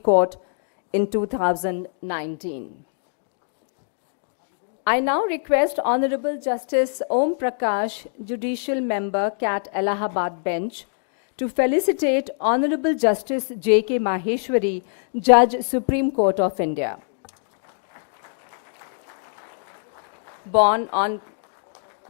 Court in 2019. I now request Honorable Justice Om Prakash, Judicial Member, CAT Allahabad Bench, to felicitate Honorable Justice J.K. Maheshwari, Judge, Supreme Court of India. Born on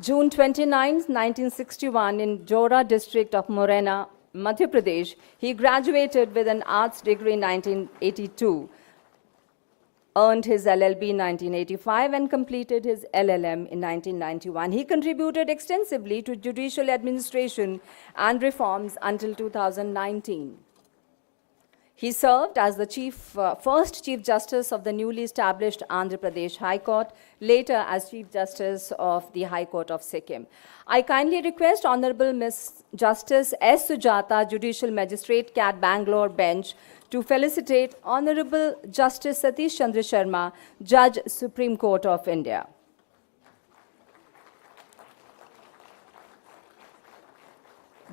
June 29, 1961 in Jora district of Morena, Madhya Pradesh, he graduated with an arts degree in 1982, earned his LLB in 1985 and completed his LLM in 1991. He contributed extensively to judicial administration and reforms until 2019. He served as the first Chief Justice of the newly established Andhra Pradesh High Court, later as Chief Justice of the High Court of Sikkim. I kindly request Honorable Ms. Justice S. Sujata, Judicial Magistrate, CAT Bangalore Bench, to felicitate Honorable Justice Satish Chandra Sharma, Judge, Supreme Court of India.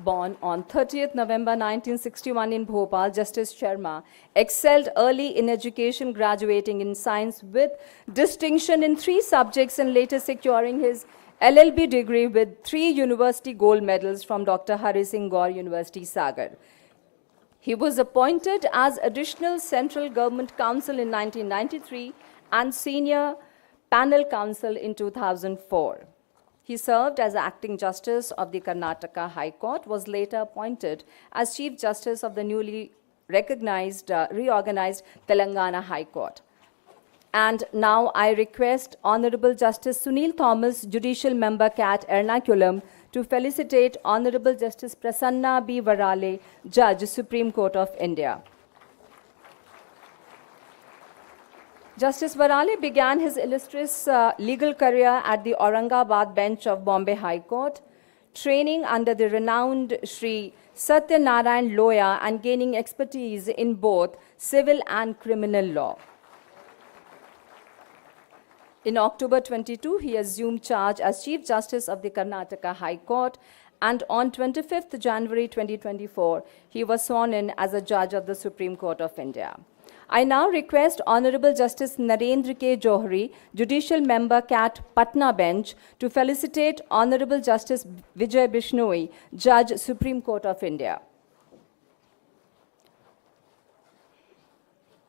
Born on 30th November 1961 in Bhopal, Justice Sharma excelled early in education, graduating in science with distinction in 3 subjects and later securing his LLB degree with 3 university gold medals from Dr. Hari Singh Gaur University, Sagar. He was appointed as Additional Central Government Counsel in 1993 and Senior Panel Counsel in 2004. He served as Acting Justice of the Karnataka High Court, was later appointed as Chief Justice of the newly reorganized Telangana High Court. And now I request Honorable Justice Sunil Thomas, Judicial Member, CAT Ernakulam, to felicitate Honorable Justice Prasanna B. Varale, Judge, Supreme Court of India. Justice Varale began his illustrious legal career at the Aurangabad bench of Bombay High Court, training under the renowned Sri Satya Narayan Loya and gaining expertise in both civil and criminal law. In October 22, he assumed charge as Chief Justice of the Karnataka High Court, and on 25th January 2024, he was sworn in as a judge of the Supreme Court of India. I now request Honorable Justice Narendra K. Johri, Judicial Member, CAT Patna Bench, to felicitate Honorable Justice Vijay Bishnoi, Judge, Supreme Court of India.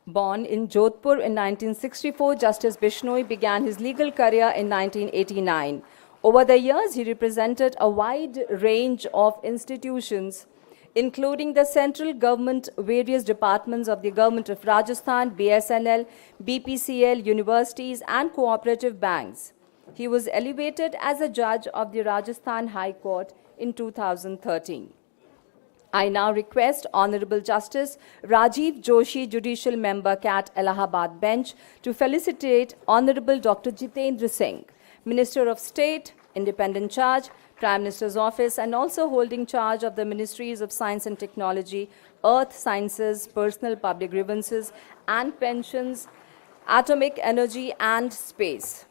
Born in Jodhpur in 1964, Justice Bishnoi began his legal career in 1989. Over the years, he represented a wide range of institutions, including the central government, various departments of the government of Rajasthan, BSNL, BPCL, universities, and cooperative banks. He was elevated as a judge of the Rajasthan High Court in 2013. I now request Honorable Justice Rajiv Joshi, Judicial Member, CAT Allahabad Bench, to felicitate Honorable Dr. Jitendra Singh, Minister of State, Independent Charge, Prime Minister's Office, and also holding charge of the Ministries of Science and Technology, Earth Sciences, Personal Public Grievances and Pensions, Atomic Energy and Space.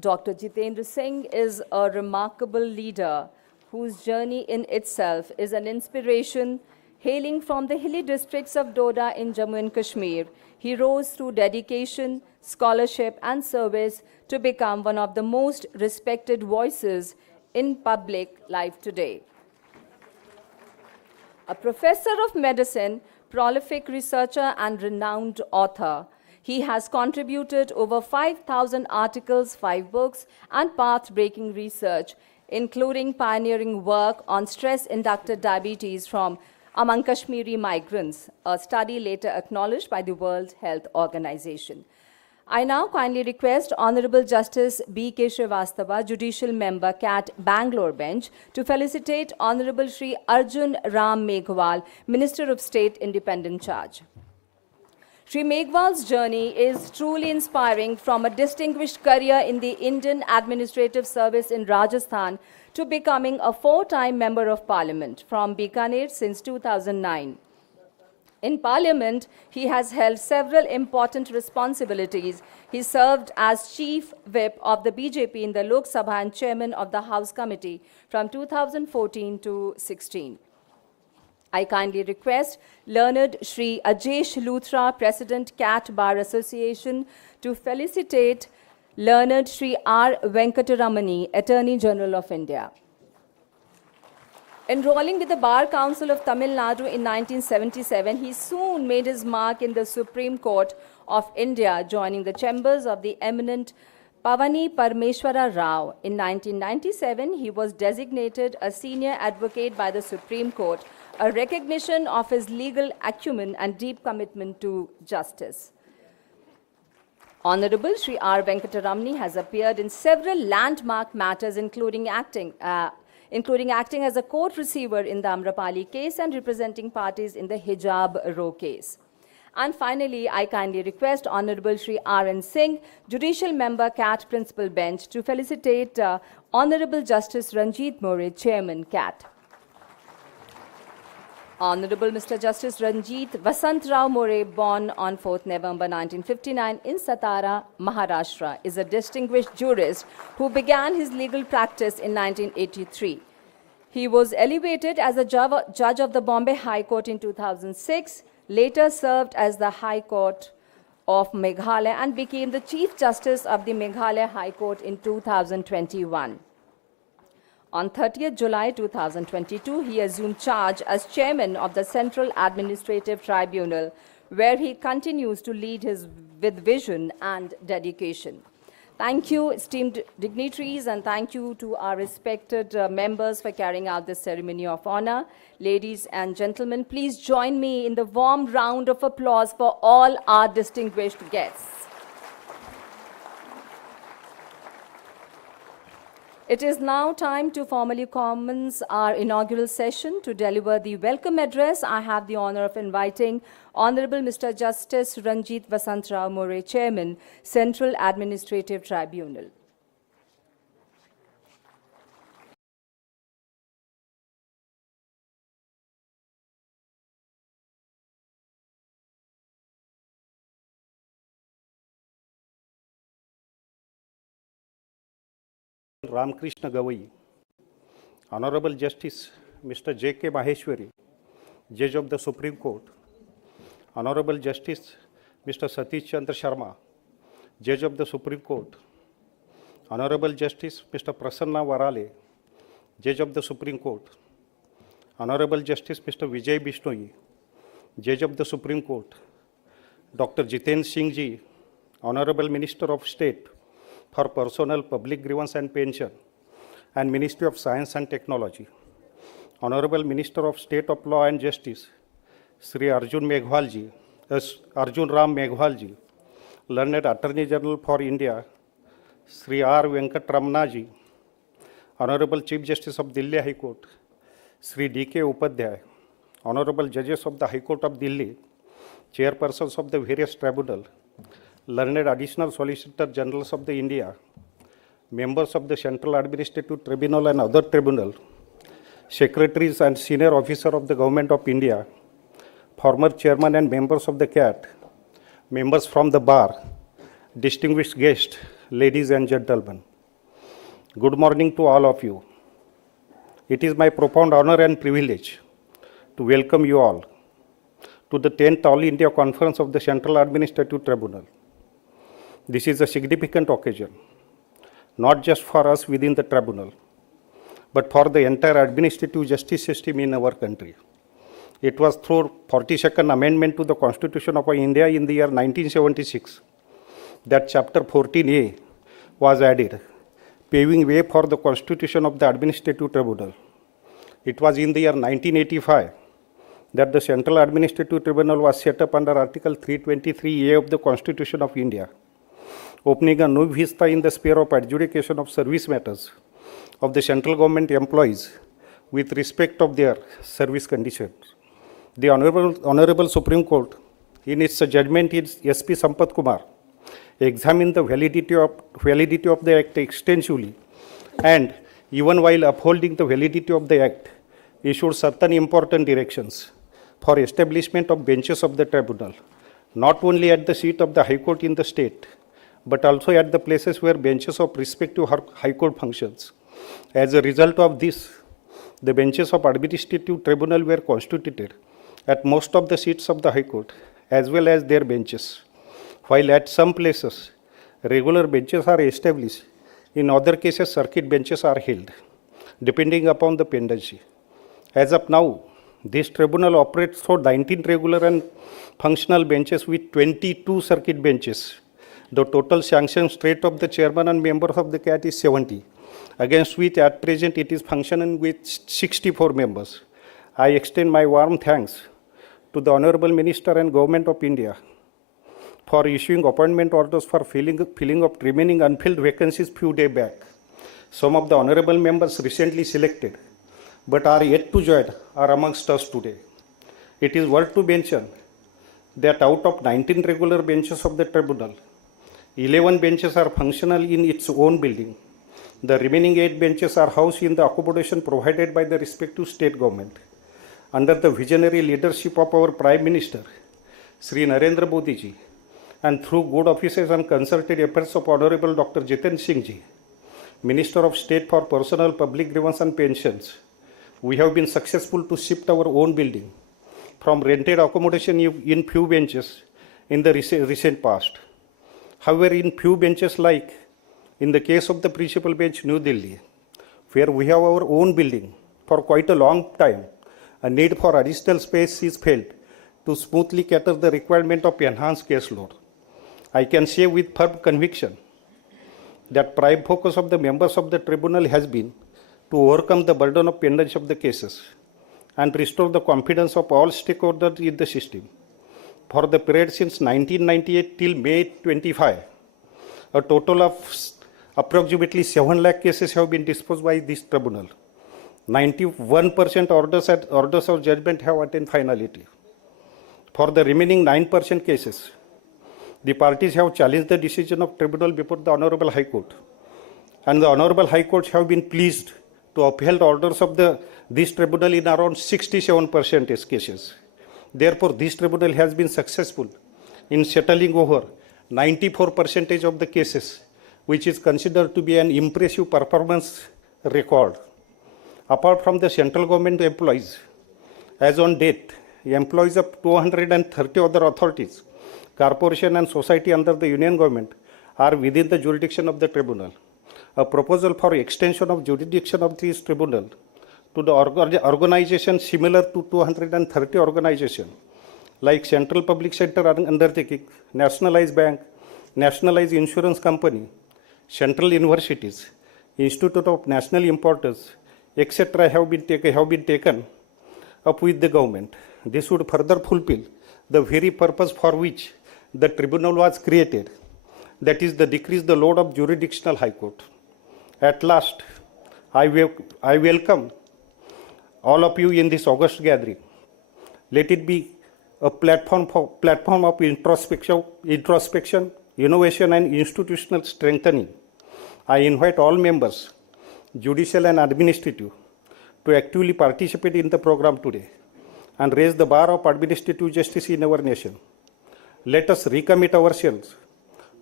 Dr. Jitendra Singh is a remarkable leader whose journey in itself is an inspiration. Hailing from the hilly districts of Doda in Jammu and Kashmir, he rose through dedication, scholarship, and service to become one of the most respected voices in public life today. A professor of medicine, prolific researcher, and renowned author, he has contributed over 5,000 articles, 5 books, and path-breaking research, including pioneering work on stress-induced diabetes among Kashmiri migrants, a study later acknowledged by the World Health Organization. I now kindly request Honorable Justice B.K. Srivastava, Judicial Member, CAT Bangalore Bench, to felicitate Honorable Shri Arjun Ram Meghwal, Minister of State, Independent Charge. Shri Meghwal's journey is truly inspiring, from a distinguished career in the Indian Administrative Service in Rajasthan to becoming a 4-time Member of Parliament from Bikaner since 2009. In Parliament, he has held several important responsibilities. He served as Chief Whip of the BJP in the Lok Sabha and Chairman of the House Committee from 2014 to 16. I kindly request Learned Shri Ajesh Luthra, President CAT Bar Association, to felicitate Learned Shri R. Venkataramani, Attorney General of India. Enrolling with the Bar Council of Tamil Nadu in 1977, he soon made his mark in the Supreme Court of India, joining the chambers of the eminent Pavani Parmeshwara Rao. In 1997, he was designated a senior advocate by the Supreme Court, a recognition of his legal acumen and deep commitment to justice. Honorable Shri R. Venkataramani has appeared in several landmark matters, including acting as a court receiver in the Amrapali case and representing parties in the Hijab Row case. And finally, I kindly request Honorable Shri R.N. Singh, Judicial Member, CAT Principal Bench, to felicitate Honorable Justice Ranjit More, Chairman, CAT. Honorable Mr. Justice Ranjit Vasantrao More, born on 4th November 1959 in Satara, Maharashtra, is a distinguished jurist who began his legal practice in 1983. He was elevated as a judge of the Bombay High Court in 2006, later served as the High Court of Meghalaya and became the Chief Justice of the Meghalaya High Court in 2021. On 30th July 2022, he assumed charge as chairman of the Central Administrative Tribunal, where he continues to lead with vision and dedication. Thank you, esteemed dignitaries, and thank you to our respected members for carrying out this ceremony of honor. Ladies and gentlemen, please join me in the warm round of applause for all our distinguished guests. It is now time to formally commence our inaugural session. To deliver the welcome address, I have the honor of inviting Honorable Mr. Justice Ranjit Vasantrao More, Chairman, Central Administrative Tribunal. Ramkrishna Gavai, Honorable Justice Mr. J.K. Maheshwari, Judge of the Supreme Court, Honorable Justice Mr. Satish Chandra Sharma, Judge of the Supreme Court, Honorable Justice Mr. Prasanna Varale, Judge of the Supreme Court, Honorable Justice Mr. Vijay Bishnoi, Judge of the Supreme Court, Dr. Jitendra Singh ji, Honorable Minister of State for Personnel, Public Grievance and Pension, and Ministry of Science and Technology, Honorable Minister of State of Law and Justice, Sri Arjun Meghwal ji, Arjun Ram Meghwal ji, Learned Attorney General for India, Sri R. Venkataramani ji, Honorable Chief Justice of Delhi High Court, Sri D.K. Upadhyay, Honorable Judges of the High Court of Delhi, Chairpersons of the various tribunals, Learned Additional Solicitor Generals of the India, members of the Central Administrative Tribunal and other tribunals, secretaries and senior officers of the Government of India, former chairman and members of the CAT, members from the bar, distinguished guests, ladies and gentlemen. Good morning to all of you. It is my profound honor and privilege to welcome you all to the 10th All India Conference of the Central Administrative Tribunal. This is a significant occasion, not just for us within the tribunal, but for the entire administrative justice system in our country. It was through 42nd Amendment to the Constitution of India in the year 1976 that Chapter 14A was added, paving way for the Constitution of the Administrative Tribunal. It was in the year 1985 that the Central Administrative Tribunal was set up under Article 323A of the Constitution of India, opening a new vista in the sphere of adjudication of service matters of the central government employees with respect of their service conditions. The Honorable Supreme Court, in its judgment in S.P. Sampath Kumar, examined the validity of the Act extensively, and even while upholding the validity of the Act, issued certain important directions for establishment of benches of the tribunal, not only at the seat of the High Court in the state, but also at the places where benches of respective High Court functions. As a result of this, the benches of administrative tribunal were constituted at most of the seats of the High Court, as well as their benches, while at some places, regular benches are established. In other cases, circuit benches are held, depending upon the pendency. As of now, this tribunal operates through 19 regular and functional benches with 22 circuit benches. The total sanctioned straight of the chairman and members of the CAT is 70, against which at present it is functioning with 64 members. I extend my warm thanks to the Honorable Minister and Government of India for issuing appointment orders for filling of remaining unfilled vacancies few days back. Some of the honorable members recently selected but are yet to join are amongst us today. It is worth to mention that out of 19 regular benches of the tribunal, 11 benches are functional in its own building. The remaining 8 benches are housed in the accommodation provided by the respective state government. Under the visionary leadership of our Prime Minister, Sri Narendra Modi ji, and through good offices and concerted efforts of Honorable Dr. Jitendra Singh ji, Minister of State for Personnel, Public Grievance and Pensions, we have been successful to shift our own building from rented accommodation in few benches in the recent past. However, in few benches like in the case of the principal bench New Delhi, where we have our own building for quite a long time, a need for additional space is felt to smoothly cater the requirement of enhanced caseload. I can say with firm conviction that prime focus of the members of the tribunal has been to overcome the burden of pendency of the cases and restore the confidence of all stakeholders in the system. For the period since 1998 till May 25, a total of approximately 7 lakh cases have been disposed by this tribunal. 91% orders of judgment have attained finality. For the remaining 9% cases, the parties have challenged the decision of tribunal before the Honorable High Court, and the Honorable High Court have been pleased to uphold orders of this tribunal in around 67% cases. Therefore, this tribunal has been successful in settling over 94% of the cases, which is considered to be an impressive performance record. Apart from the central government employees, as on date, employees of 230 other authorities, corporation and society under the union government are within the jurisdiction of the tribunal. A proposal for extension of jurisdiction of this tribunal to the organization similar to 230 organizations like Central Public Sector Undertaking, Nationalized Bank, Nationalized Insurance Company, Central Universities, Institute of National Importance, etc. have been taken up with the government. This would further fulfill the very purpose for which the tribunal was created, that is, to decrease the load of jurisdictional high court. At last, I welcome all of you in this August gathering. Let it be a platform of introspection, innovation, and institutional strengthening. I invite all members, judicial and administrative, to actively participate in the program today and raise the bar of administrative justice in our nation. Let us recommit ourselves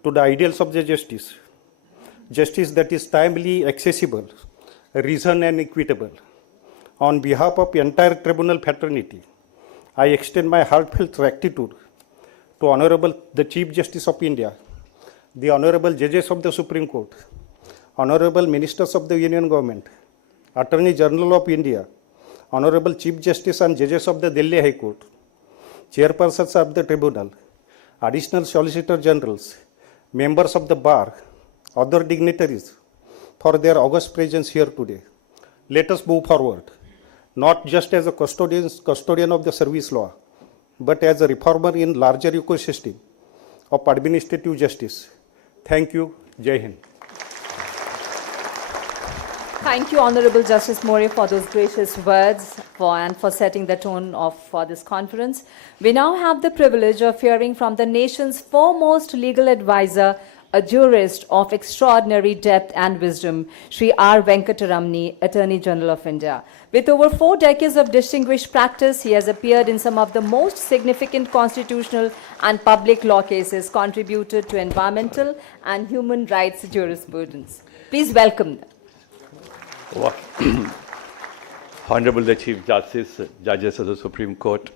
to the ideals of the justice that is timely, accessible, reasoned, and equitable. On behalf of entire tribunal fraternity, I extend my heartfelt gratitude to Honorable the Chief Justice of India, the Honorable Judges of the Supreme Court, Honorable Ministers of the Union Government, Attorney General of India, Honorable Chief Justice and Judges of the Delhi High Court, Chairpersons of the Tribunal, Additional Solicitor Generals, members of the Bar, other dignitaries, for their august presence here today. Let us move forward, not just as a custodian of the service law, but as a reformer in larger ecosystem of administrative justice. Thank you. Jai Hind. Thank you, Honorable Justice More, for those gracious words and for setting the tone for this conference. We now have the privilege of hearing from the nation's foremost legal advisor, a jurist of extraordinary depth and wisdom, Sri R. Venkataramani, Attorney General of India. With over 4 decades of distinguished practice, he has appeared in some of the most significant constitutional and public law cases, contributed to environmental and human rights jurisprudence. Please welcome them. Honorable the Chief Justice, Judges of the Supreme Court,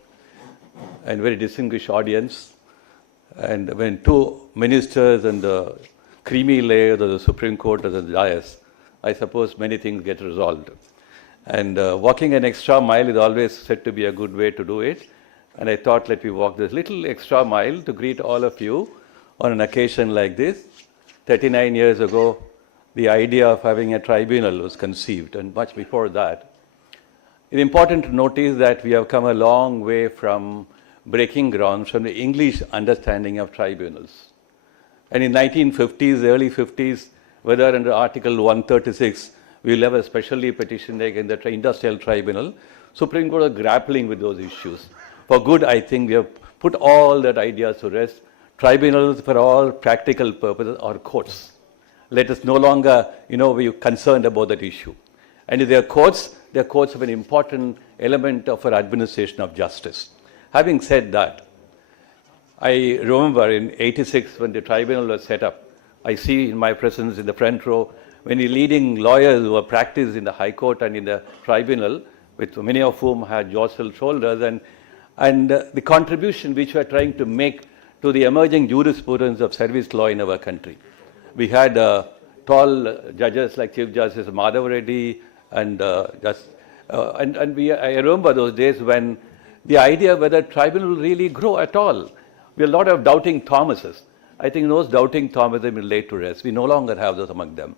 and very distinguished audience, and when two ministers and the creamy layer of the Supreme Court of the dais, I suppose many things get resolved. And walking an extra mile is always said to be a good way to do it. And I thought, let me walk this little extra mile to greet all of you on an occasion like this. 39 years ago, the idea of having a tribunal was conceived, and much before that. It's important to notice that we have come a long way from breaking ground from the English understanding of tribunals. And in 1950s, early 50s, whether under Article 136, we will have a specially petitioned against the Industrial Tribunal, Supreme Court was grappling with those issues. For good, I think we have put all that ideas to rest. Tribunals, for all practical purposes, are courts. Let us no longer, be concerned about that issue. And if they are courts have an important element of our administration of justice. Having said that, I remember in '86 when the tribunal was set up, I see in my presence in the front row many leading lawyers who have practiced in the High Court and in the tribunal, with many of whom had jostled shoulders, and the contribution which we are trying to make to the emerging jurisprudence of service law in our country. We had tall judges like Chief Justice Madhav Reddy, I remember those days when the idea whether tribunal will really grow at all. We had a lot of doubting Thomases. I think those doubting Thomases have been laid to rest. We no longer have those among them.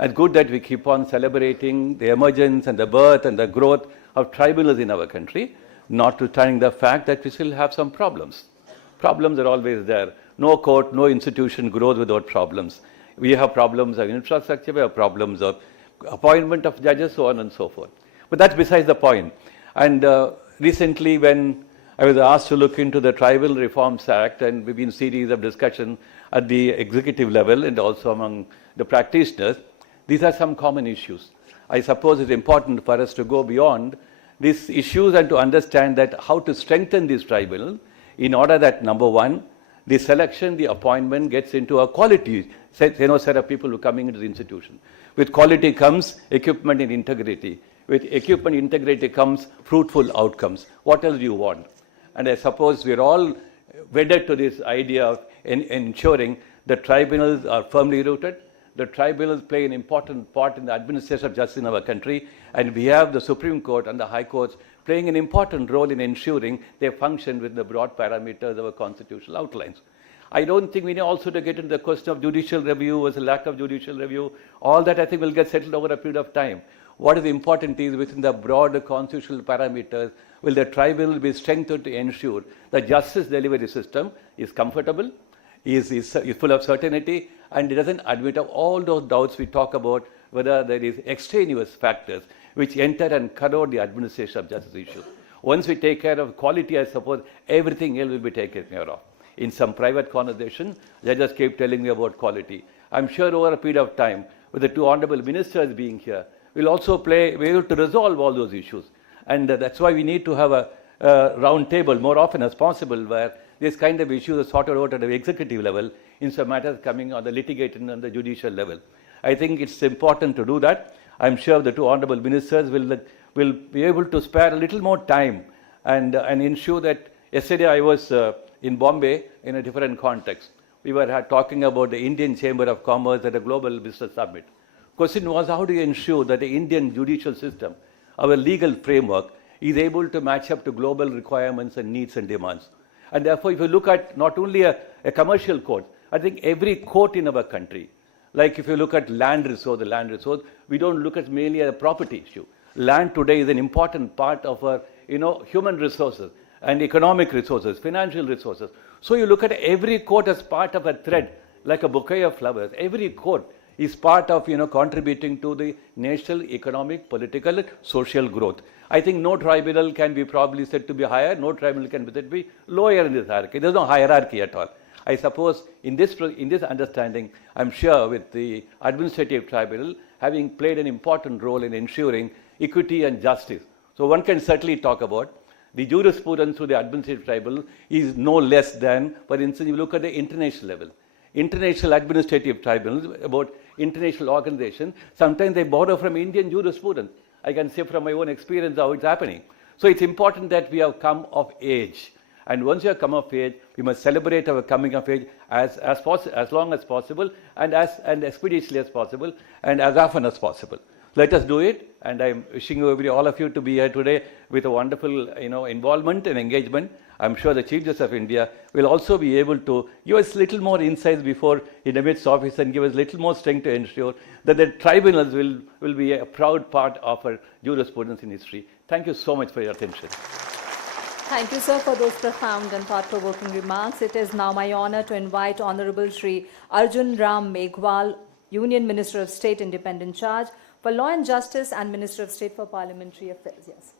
It's good that we keep on celebrating the emergence and the birth and the growth of tribunals in our country, notwithstanding the fact that we still have some problems. Problems are always there. No court, no institution grows without problems. We have problems of infrastructure, we have problems of appointment of judges, so on and so forth. But that's besides the point. And recently when I was asked to look into the Tribal Reforms Act, and we've been series of discussion at the executive level and also among the practitioners, these are some common issues. I suppose it's important for us to go beyond these issues and to understand that how to strengthen this tribunal in order that, number one, the selection, the appointment gets into a quality set of people who are coming into the institution. With quality comes equipment and integrity. With equipment and integrity comes fruitful outcomes. What else do you want? And I suppose we're all wedded to this idea of ensuring that tribunals are firmly rooted. The tribunals play an important part in the administration of justice in our country, and we have the Supreme Court and the High Courts playing an important role in ensuring they function within the broad parameters of our constitutional outlines. I don't think we need also to get into the question of judicial review versus lack of judicial review. All that I think will get settled over a period of time. What is important is within the broader constitutional parameters, will the tribunal be strengthened to ensure the justice delivery system is comfortable, is full of certainty, and it doesn't admit of all those doubts we talk about, whether there is extraneous factors which enter and corrode the administration of justice issues. Once we take care of quality, I suppose everything else will be taken care of. In some private conversation, judges keep telling me about quality. I'm sure over a period of time, with the two honorable ministers being here, we'll also be able to resolve all those issues. And that's why we need to have a round table more often as possible, where this kind of issues are sorted out at the executive level in some matters coming on the litigated on the judicial level. I think it's important to do that. I'm sure the two honorable ministers will be able to spare a little more time and ensure that. Yesterday I was in Bombay in a different context. We were talking about the Indian Chamber of Commerce at a global business summit. Question was, how do you ensure that the Indian judicial system, our legal framework, is able to match up to global requirements and needs and demands? And therefore, if you look at not only a commercial court, I think every court in our country, like if you look at land resource, we don't look at merely a property issue. Land today is an important part of our, human resources and economic resources, financial resources. So you look at every court as part of a thread, like a bouquet of flowers. Every court is part of, contributing to the national economic, political, social growth. I think no tribunal can be probably said to be higher, no tribunal can be said to be lower in this hierarchy. There's no hierarchy at all. I suppose in this understanding, I'm sure with the administrative tribunal having played an important role in ensuring equity and justice. So one can certainly talk about the jurisprudence through the administrative tribunal is no less than, for instance, you look at the international level. International administrative tribunals, about international organizations, sometimes they borrow from Indian jurisprudence. I can say from my own experience how it's happening. So it's important that we have come of age. And once you have come of age, we must celebrate our coming of age as long as possible and as expeditiously as possible and as often as possible. Let us do it, and I'm wishing all of you to be here today with a wonderful involvement and engagement. I'm sure the Chief Justice of India will also be able to give us little more insights before he demits office and give us little more strength to ensure that the tribunals will be a proud part of our jurisprudence in history. Thank you so much for your attention. Thank you, sir, for those profound and thought-provoking remarks. It is now my honor to invite Honorable Shri Arjun Ram Meghwal, Union Minister of State, Independent Charge for Law and Justice and Minister of State for Parliamentary Affairs. Yes.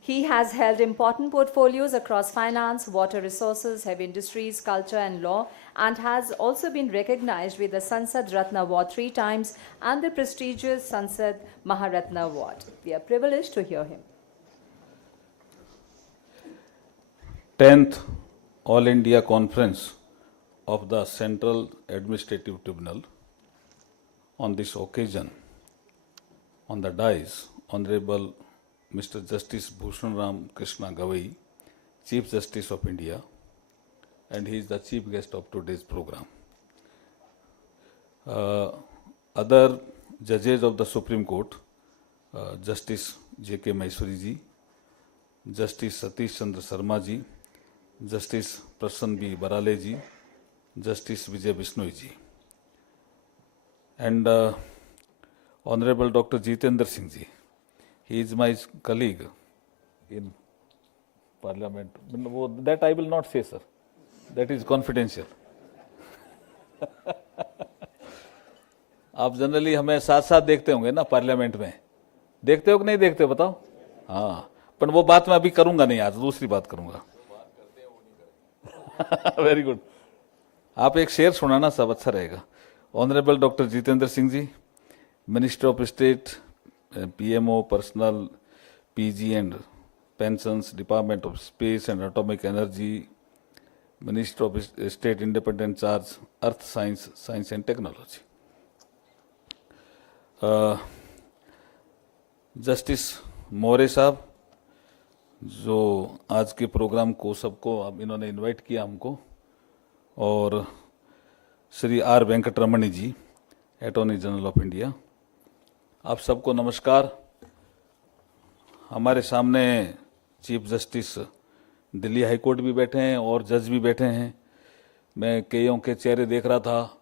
He has held important portfolios across finance, water resources, heavy industries, culture and law, and has also been recognized with the Sansad Ratna Award 3 times and the prestigious Sansad Maharatna Award. We are privileged to hear him. 10th All India Conference of the Central Administrative Tribunal. On this occasion, on the dais, Honorable Mr. Justice Bhushan Ramkrishna Gavai, Chief Justice of India, and he is the chief guest of today's program. Other judges of the Supreme Court, Justice J.K. Maheshwari ji, Justice Satish Chandra Sharma ji, Justice Prasan B. Barale ji, Justice Vijay Bishnoi ji, and Honorable Dr. Jitendra Singh ji. He is my colleague in Parliament. That I will not say, sir. That is confidential. आप generally हमें साथ साथ देखते होंगे ना parliament में, देखते हो कि नहीं देखते बताओ? हाँ, पर वो बात मैं अभी करूंगा नहीं, आज दूसरी बात करूंगा. Very good. आप एक शेर सुनाना, सब अच्छा रहेगा. Honourable doctor Jitendra Singh ji, minister of state, PMO Personnel, PG and Pensions, Department of Space and Atomic Energy, Minister of State Independent Charge, Earth Science, Science and Technology. Justice More साहब, जो आज के प्रोग्राम को सबको अब इन्होंने इनवाइट किया हमको, और Shri R Venkataramani ji, attorney general of India, आप सबको नमस्कार. हमारे सामने chief justice Delhi high court भी बैठे हैं और जज भी बैठे हैं. मैं कईयों के चेहरे देख रहा था,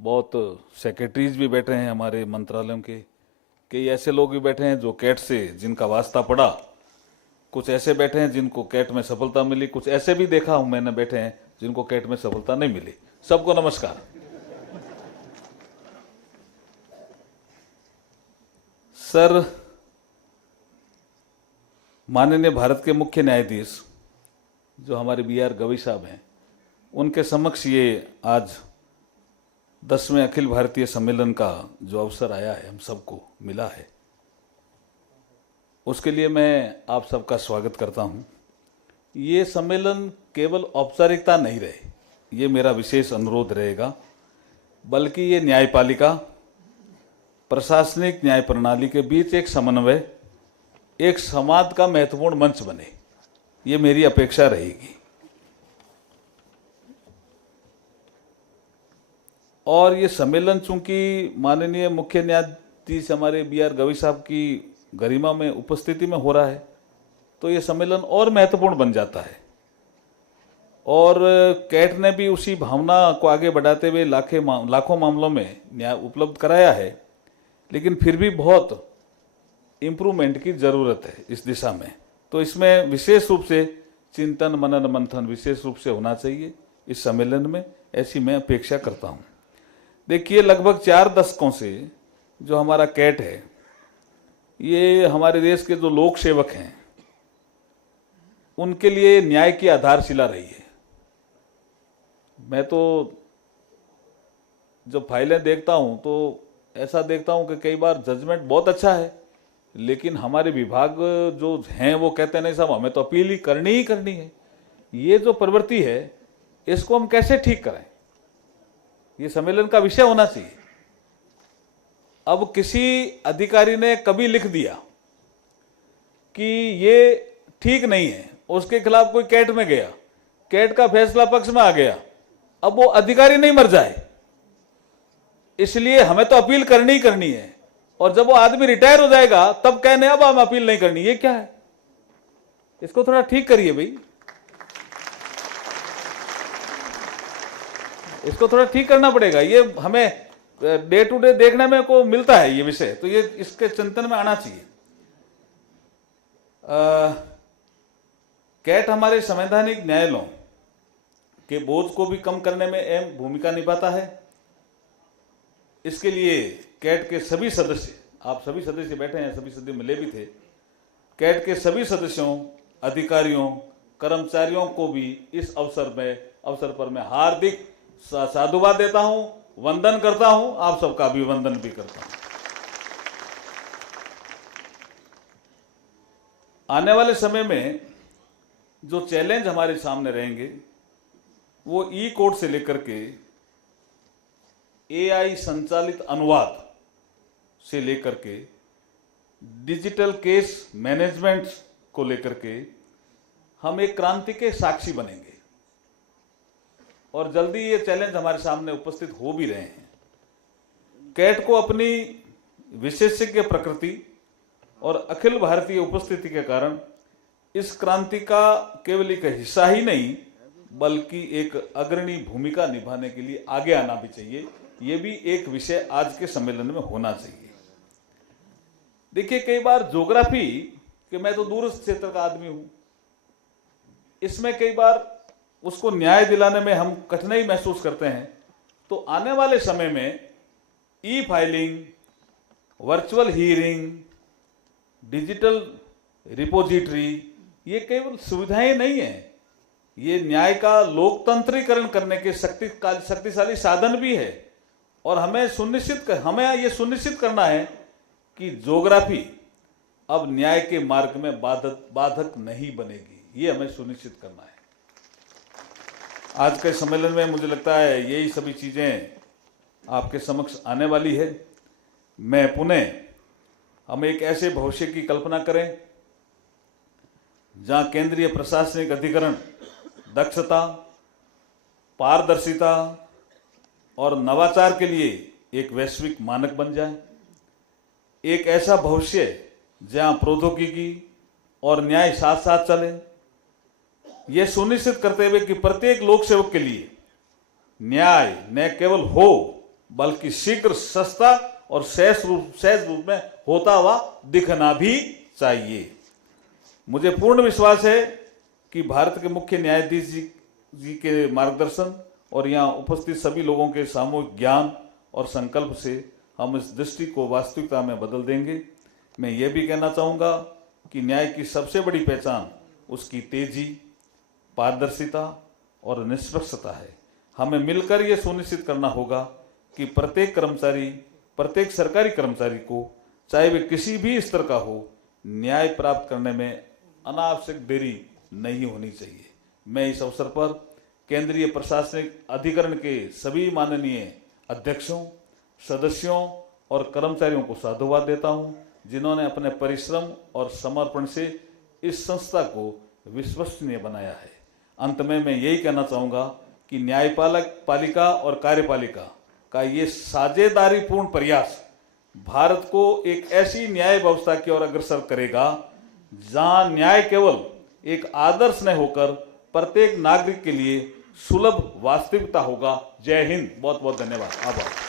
बहुत सेक्रेटरीज भी बैठे हैं हमारे मंत्रालयों के, कई ऐसे लोग भी बैठे हैं जो कैट से जिनका वास्ता पड़ा, कुछ ऐसे बैठे हैं जिनको कैट में सफलता मिली, कुछ ऐसे भी देखा हूं मैंने बैठे हैं जिनको कैट में सफलता नहीं मिली. सबको नमस्कार. सर, माननीय भारत के मुख्य न्यायाधीश जो हमारे BR गवई साहब हैं, उनके समक्ष ये आज 10वें अखिल भारतीय सम्मेलन का जो अवसर आया है, हम सबको मिला है, उसके लिए मैं आप सबका स्वागत करता हूं. ये सम्मेलन केवल औपचारिकता नहीं रहे, ये मेरा विशेष अनुरोध रहेगा, बल्कि ये न्यायपालिका, प्रशासनिक न्याय प्रणाली के बीच एक समन्वय, एक संवाद का महत्वपूर्ण मंच बने, ये मेरी अपेक्षा रहेगी. और ये सम्मेलन चूंकि माननीय मुख्य न्यायाधीश हमारे BR गवई साहब की गरिमा में उपस्थिति में हो रहा है, तो ये सम्मेलन और महत्वपूर्ण बन जाता है. और कैट ने भी उसी भावना को आगे बढ़ाते हुए लाखों मामलों में न्याय उपलब्ध कराया है, लेकिन फिर भी बहुत इम्प्रूवमेंट की जरूरत है इस दिशा में. तो इसमें विशेष रूप से चिंतन, मनन, मंथन विशेष रूप से होना चाहिए इस सम्मेलन में, ऐसी मैं अपेक्षा करता हूं. देखिए, लगभग 4 दशकों से जो हमारा कैट है, ये हमारे देश के जो लोक सेवक हैं उनके लिए न्याय की आधारशिला रही है. मैं तो जब फाइलें देखता हूं तो ऐसा देखता हूं कि कई बार जजमेंट बहुत अच्छा है, लेकिन हमारे विभाग जो हैं वो कहते हैं नहीं साहब, हमें तो अपील ही करनी है. ये जो प्रवृत्ति है, इसको हम कैसे ठीक करें, ये सम्मेलन का विषय होना चाहिए. अब किसी अधिकारी ने कभी लिख दिया कि ये ठीक नहीं है, उसके खिलाफ कोई कैट में गया, कैट का फैसला पक्ष में आ गया, अब वो अधिकारी नहीं मर जाए, इसलिए हमें तो अपील करनी ही करनी है, और जब वो आदमी रिटायर हो जाएगा तब कहने अब हम अपील नहीं करनी, ये क्या है? इसको थोड़ा ठीक करिए भाई, इसको थोड़ा ठीक करना पड़ेगा। ये हमें डे टू डे देखने में को मिलता है ये विषय, तो ये इसके चिंतन में आना चाहिए। कैट हमारे संवैधानिक न्यायालयों के बोझ को भी कम करने में अहम भूमिका निभाता है। इसके लिए कैट के सभी सदस्य, आप सभी सदस्य बैठे हैं, सभी सदस्य मिले भी थे, कैट के सभी सदस्यों, अधिकारियों, कर्मचारियों को भी इस अवसर पर मैं हार्दिक साधुवाद देता हूं, वंदन करता हूं, आप सबका अभिवंदन भी करता हूं। आने वाले समय में जो चैलेंज हमारे सामने रहेंगे वो ई कोड से लेकर के एआई संचालित अनुवाद से लेकर के डिजिटल केस मैनेजमेंट को लेकर के हम एक क्रांति के साक्षी बनेंगे, और जल्दी ये चैलेंज हमारे सामने उपस्थित हो भी रहे हैं। कैट को अपनी विशेषज्ञ प्रकृति और अखिल भारतीय उपस्थिति के कारण इस क्रांति का केवल एक हिस्सा ही नहीं बल्कि एक अग्रणी भूमिका निभाने के लिए आगे आना भी चाहिए। ये भी एक विषय आज के सम्मेलन में होना चाहिए। देखिए, कई बार ज्योग्राफी कि मैं तो दूरस्थ क्षेत्र का आदमी हूं, इसमें कई बार उसको न्याय दिलाने में हम कठिनाई महसूस करते हैं। तो आने वाले समय में ई filing, virtual hearing, digital repository, ये केवल सुविधाएं नहीं है, ये न्याय का लोकतंत्रीकरण करने के शक्तिशाली साधन भी है। और हमें ये सुनिश्चित करना है कि ज्योग्राफी अब न्याय के मार्ग में बाधक नहीं बनेगी, ये हमें सुनिश्चित करना है। आज के सम्मेलन में मुझे लगता है यही सभी चीजें आपके समक्ष आने वाली है। मैं पुनः हम एक ऐसे भविष्य की कल्पना करें जहां केंद्रीय प्रशासनिक अधिकरण दक्षता, पारदर्शिता और नवाचार के लिए एक वैश्विक मानक बन जाए। एक ऐसा भविष्य जहां प्रौद्योगिकी और न्याय साथ साथ चले, यह सुनिश्चित करते हुए कि प्रत्येक लोक सेवक के लिए न्याय न केवल हो बल्कि शीघ्र, सस्ता और सहज रूप में होता हुआ दिखना भी चाहिए। मुझे पूर्ण विश्वास है कि भारत के मुख्य न्यायाधीश जी के मार्गदर्शन और यहाँ उपस्थित सभी लोगों के सामूहिक ज्ञान और संकल्प से हम इस दृष्टि को वास्तविकता में बदल देंगे। मैं ये भी कहना चाहूँगा कि न्याय की सबसे बड़ी पहचान उसकी तेजी, पारदर्शिता और निष्पक्षता है। हमें मिलकर ये सुनिश्चित करना होगा कि प्रत्येक सरकारी कर्मचारी को, चाहे वे किसी भी स्तर का हो, न्याय प्राप्त करने में अनावश्यक देरी नहीं होनी चाहिए। मैं इस अवसर पर केंद्रीय प्रशासनिक अधिकरण के सभी माननीय अध्यक्षों, सदस्यों और कर्मचारियों को साधुवाद देता हूं, जिन्होंने अपने परिश्रम और समर्पण से इस संस्था को विश्वसनीय बनाया है। अंत में मैं यही कहना चाहूँगा कि न्यायपालिका और कार्यपालिका का ये साझेदारीपूर्ण प्रयास भारत को एक ऐसी न्याय व्यवस्था की ओर अग्रसर करेगा जहां न्याय केवल एक आदर्श न होकर प्रत्येक नागरिक के लिए सुलभ वास्तविकता होगा। जय हिंद, बहुत बहुत धन्यवाद, आभार।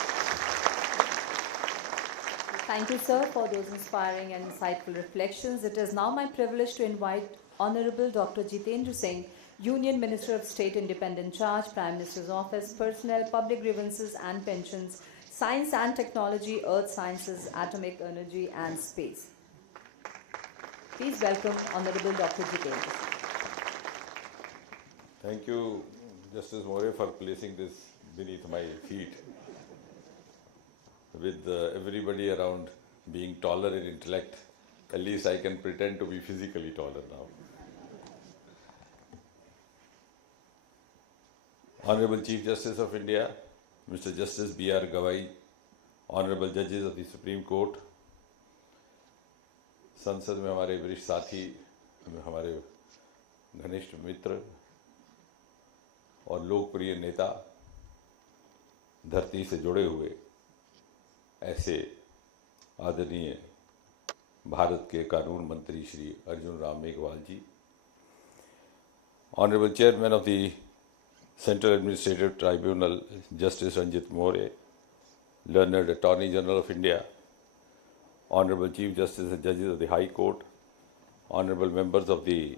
Thank you, sir, for those inspiring and insightful reflections. It is now my privilege to invite Honorable Dr. Jitendra Singh, Union Minister of State Independent Charge, Prime Minister's Office, Personnel, Public Grievances and Pensions, Science and Technology, Earth Sciences, Atomic Energy and Space. Please welcome Honorable Dr. Jitendra. Thank you, Justice More, for placing this beneath my feet. With everybody around being taller in intellect, at least I can pretend to be physically taller now. Honorable Chief Justice of India, Mr. Justice B.R. Gavai, Honorable judges of the Supreme Court, संसद में हमारे वरिष्ठ साथी, हमारे घनिष्ठ मित्र और लोकप्रिय नेता, धरती से जुड़े हुए ऐसे आदरणीय भारत के कानून मंत्री श्री अर्जुन राम मेघवाल जी, Honorable Chairman of the Central Administrative Tribunal, Justice Ranjit More, Learned Attorney General of India, Honorable Chief Justice and Judges of the High Court, Honorable Members of the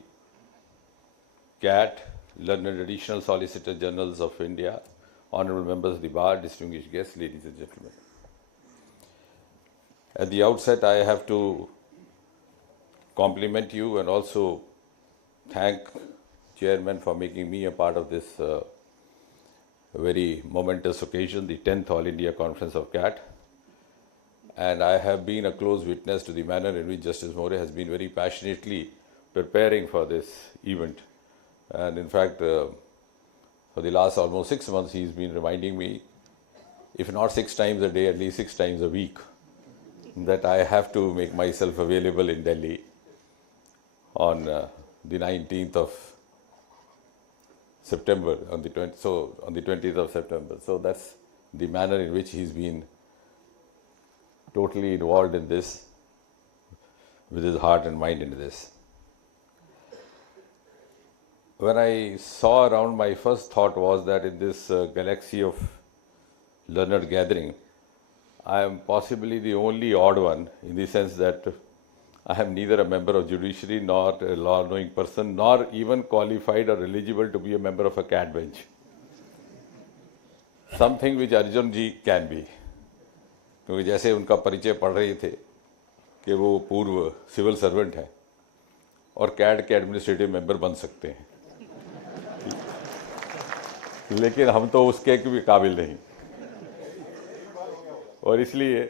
CAT, Learned Additional Solicitor Generals of India, Honorable Members of the Bar, distinguished guests, ladies and gentlemen. At the outset, I have to compliment you and also thank Chairman for making me a part of this very momentous occasion, the 10th All India Conference of CAT. And I have been a close witness to the manner in which Justice More has been very passionately preparing for this event. And in fact, for the last almost 6 months, he's been reminding me, if not 6 times a day, at least 6 times a week, that I have to make myself available in Delhi on the 19th of September, on the 20th of September. So that's the manner in which he's been totally involved in this, with his heart and mind into this. When I saw around, my first thought was that in this galaxy of learned gathering, I am possibly the only odd one, in the sense that I am neither a member of judiciary nor a law-knowing person, nor even qualified or eligible to be a member of a CAT bench. Something which Arjun ji can be. क्योंकि जैसे उनका परिचय पढ़ रहे थे कि वो पूर्व सिविल सर्वेंट है और कैट के एडमिनिस्ट्रेटिव मेंबर बन सकते हैं, लेकिन हम तो उसके भी काबिल नहीं, और इसलिए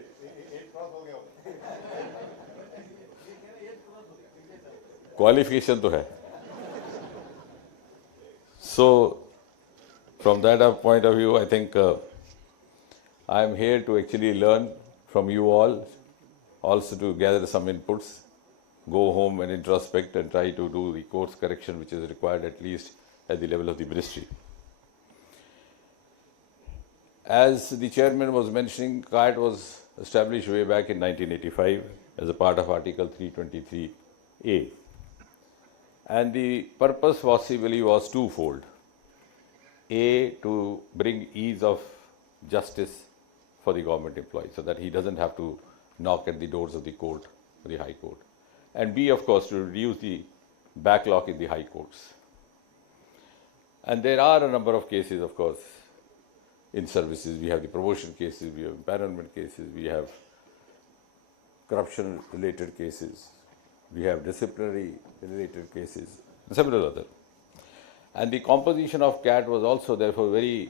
क्वालिफिकेशन तो है. So from that point of view, I think I am here to actually learn from you all, also to gather some inputs, go home and introspect and try to do the course correction which is required, at least at the level of the ministry. As the chairman was mentioning, CAT was established way back in 1985 as a part of Article 323A. And the purpose possibly was twofold. A, to bring ease of justice for the government employee, so that he doesn't have to knock at the doors of the court, the High Court. And B, of course, to reduce the backlog in the High Courts. And there are a number of cases, of course, in services. We have the promotion cases, we have empanelment cases, we have corruption-related cases, we have disciplinary-related cases, and several others. And the composition of CAT was also, therefore, very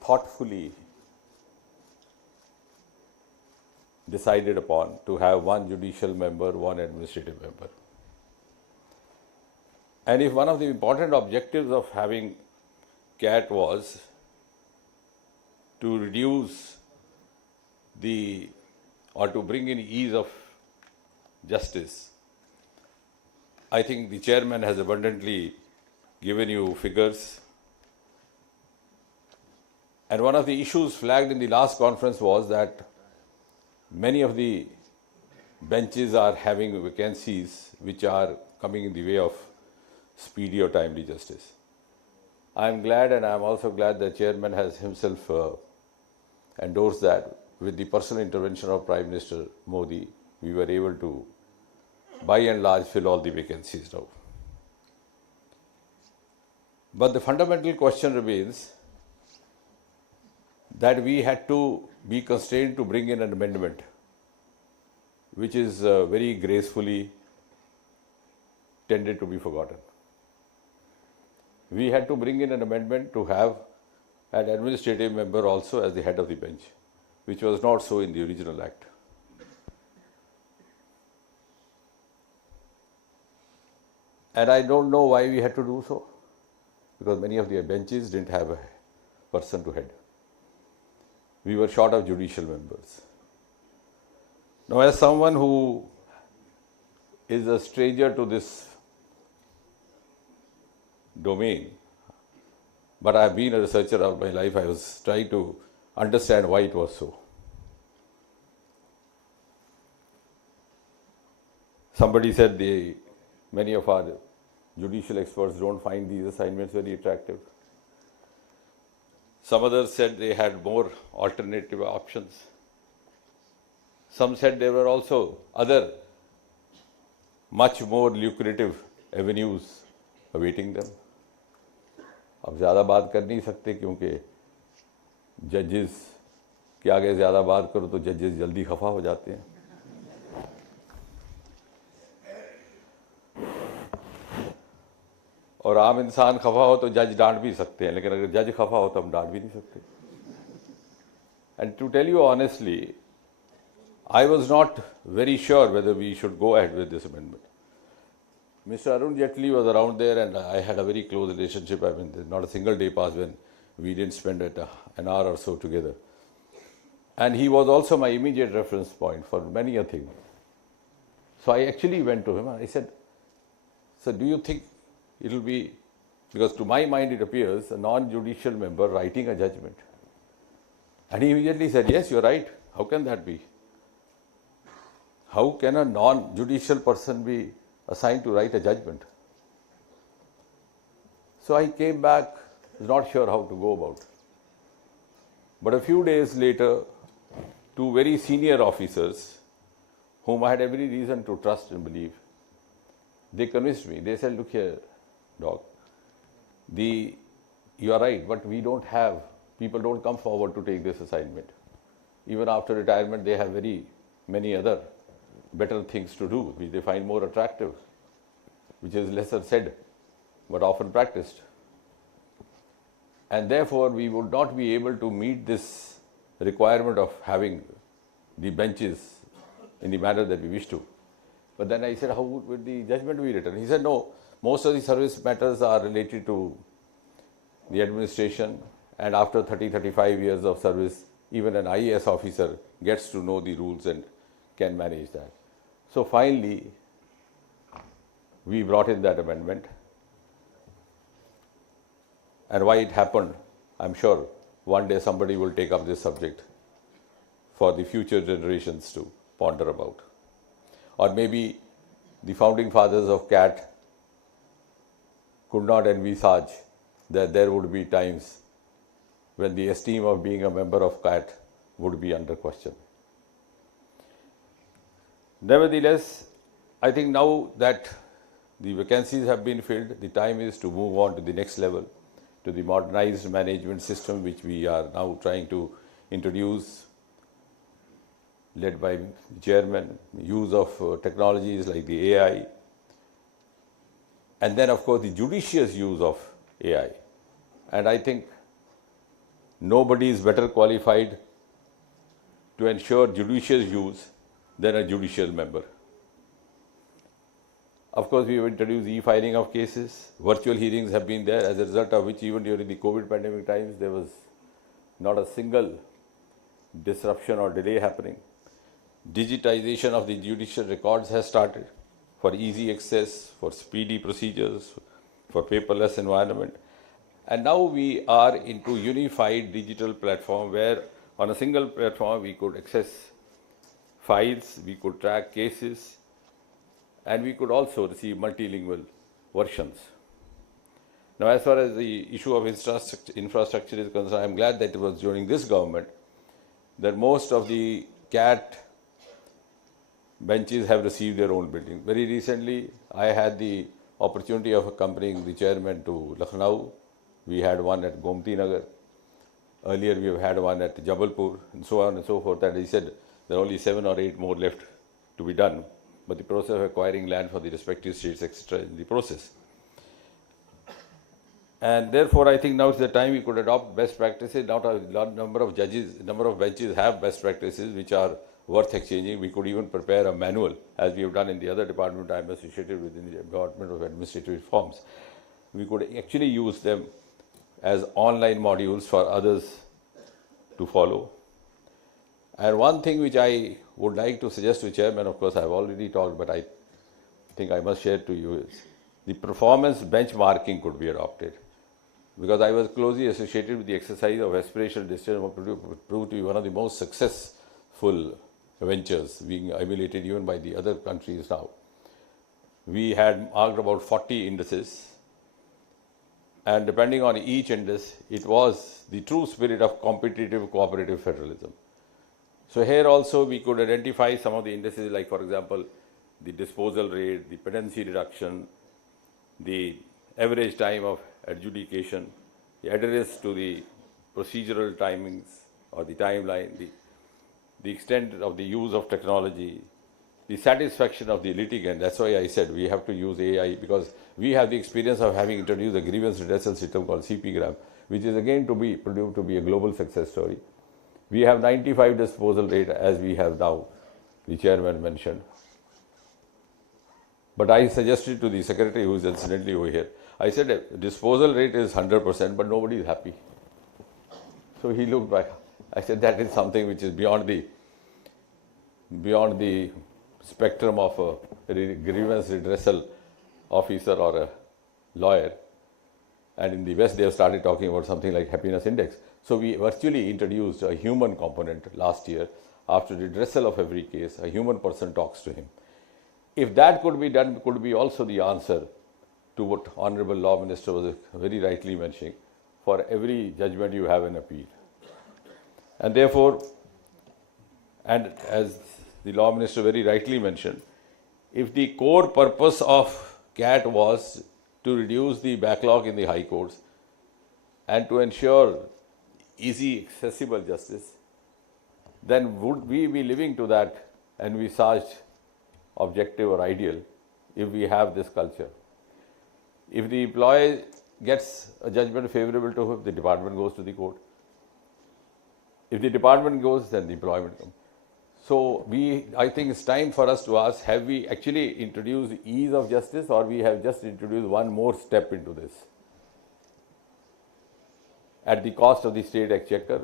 thoughtfully decided upon to have one judicial member, one administrative member. And if one of the important objectives of having CAT was to reduce or to bring in ease of justice, I think the chairman has abundantly given you figures. And one of the issues flagged in the last conference was that many of the benches are having vacancies which are coming in the way of speedy or timely justice. I am glad, and I am also glad that chairman has himself endorsed that. With the personal intervention of Prime Minister Modi, we were able to, by and large, fill all the vacancies now. But the fundamental question remains that we had to be constrained to bring in an amendment which is very gracefully tended to be forgotten. We had to bring in an amendment to have an administrative member also as the head of the bench, which was not so in the original act. And I don't know why we had to do so, because many of the benches didn't have a person to head. we were short of judicial members. Now, as someone who is a stranger to this domain, but I have been a researcher all my life, I was trying to understand why it was so. Somebody said many of our judicial experts don't find these assignments very attractive. Some others said they had more alternative options. Some said there were also other much more lucrative avenues awaiting them. अब ज़्यादा बात कर नहीं सकते क्योंकि जजेस के आगे ज़्यादा बात करो तो जजेस जल्दी खफा हो जाते हैं. और आम इंसान खफा हो तो जज डांट भी सकते हैं, लेकिन अगर जज खफा हो तो हम डांट भी नहीं सकते. And to tell you honestly, I was not very sure whether we should go ahead with this amendment. Mr. Arjun was around there and I had a very close relationship. I mean, there's not a single day passed when we didn't spend an hour or so together. And he was also my immediate reference point for many a thing. So I actually went to him and I said, "So do you think it will be," because to my mind it appears, a non-judicial member writing a judgment. And he immediately said, "Yes, you're right. How can that be? How can a non-judicial person be assigned to write a judgment?" So I came back, not sure how to go about it. But a few days later, two very senior officers, whom I had every reason to trust and believe, they convinced me. They said, "Look here, Doc, you are right, but we don't have, people don't come forward to take this assignment. Even after retirement, they have very many other better things to do, which they find more attractive, which is lesser said, but often practiced. And therefore, we would not be able to meet this requirement of having the benches in the manner that we wish to." But then I said, "How would the judgment be written?" He said, "No, most of the service matters are related to the administration, and after 35 years of service, even an IAS officer gets to know the rules and can manage that." So finally, we brought in that amendment. And why it happened, I'm sure one day somebody will take up this subject for the future generations to ponder about. Or maybe the founding fathers of CAT could not envisage that there would be times when the esteem of being a member of CAT would be under question. Nevertheless, I think now that the vacancies have been filled, the time is to move on to the next level, to the modernized management system which we are now trying to introduce, led by the chairman, use of technologies like the AI, and then of course the judicious use of AI. And I think nobody is better qualified to ensure judicious use than a judicial member. Of course, we have introduced e-filing of cases. Virtual hearings have been there, as a result of which even during the COVID pandemic times, there was not a single disruption or delay happening. Digitization of the judicial records has started for easy access, for speedy procedures, for paperless environment. And now we are into unified digital platform where on a single platform we could access files, we could track cases, and we could also receive multilingual versions. Now, as far as the issue of infrastructure is concerned, I am glad that it was during this government that most of the CAT benches have received their own building. Very recently, I had the opportunity of accompanying the chairman to Lucknow. We had one at Gomti Nagar. Earlier, we have had one at Jabalpur, and so on and so forth. And he said there are only 7 or 8 more left to be done, but the process of acquiring land for the respective states, etc., in the process. And therefore, I think now is the time we could adopt best practices. Not a number of benches have best practices which are worth exchanging. We could even prepare a manual, as we have done in the other department I am associated with, in the Department of Administrative Reforms. We could actually use them as online modules for others to follow. And one thing which I would like to suggest to Chairman, of course I have already talked, but I think I must share to you is the performance benchmarking could be adopted. Because I was closely associated with the exercise of aspirational distance, proved to be one of the most successful ventures being emulated even by the other countries now. We had marked about 40 indices, and depending on each index, it was the true spirit of competitive cooperative federalism. So here also we could identify some of the indices, like for example, the disposal rate, the pendency reduction, the average time of adjudication, the adherence to the procedural timings or the timeline, the extent of the use of technology, the satisfaction of the litigant. That's why I said we have to use AI, because we have the experience of having introduced a grievance redressal system called CPGRAM, which is again to be proved to be a global success story. We have 95 disposal rate as we have now, the chairman mentioned. But I suggested to the secretary, who is incidentally over here, I said disposal rate is 100%, but nobody is happy. So he looked back. I said that is something which is beyond the spectrum of a grievance redressal officer or a lawyer. And in the West, they have started talking about something like happiness index. So we virtually introduced a human component last year. After redressal of every case, a human person talks to him. If that could be done, could be also the answer to what Honorable Law Minister was very rightly mentioning. For every judgment you have an appeal. And therefore, and as the Law Minister very rightly mentioned, if the core purpose of CAT was to reduce the backlog in the high courts and to ensure easy, accessible justice, then would we be living to that envisaged objective or ideal if we have this culture? If the employee gets a judgment favorable to him, the department goes to the court. If the department goes, then the employment comes. So I think it's time for us to ask, have we actually introduced ease of justice, or we have just introduced one more step into this at the cost of the state exchequer,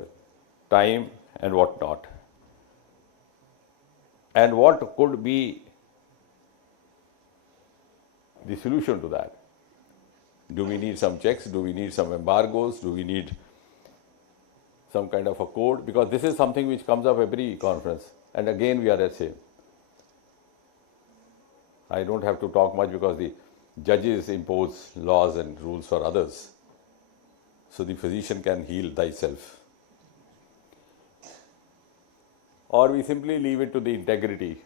time and whatnot? And what could be the solution to that? Do we need some checks? Do we need some embargoes? Do we need some kind of a code? Because this is something which comes up every conference. And again, we are at same. I don't have to talk much because the judges impose laws and rules for others. So the physician can heal thyself. Or we simply leave it to the integrity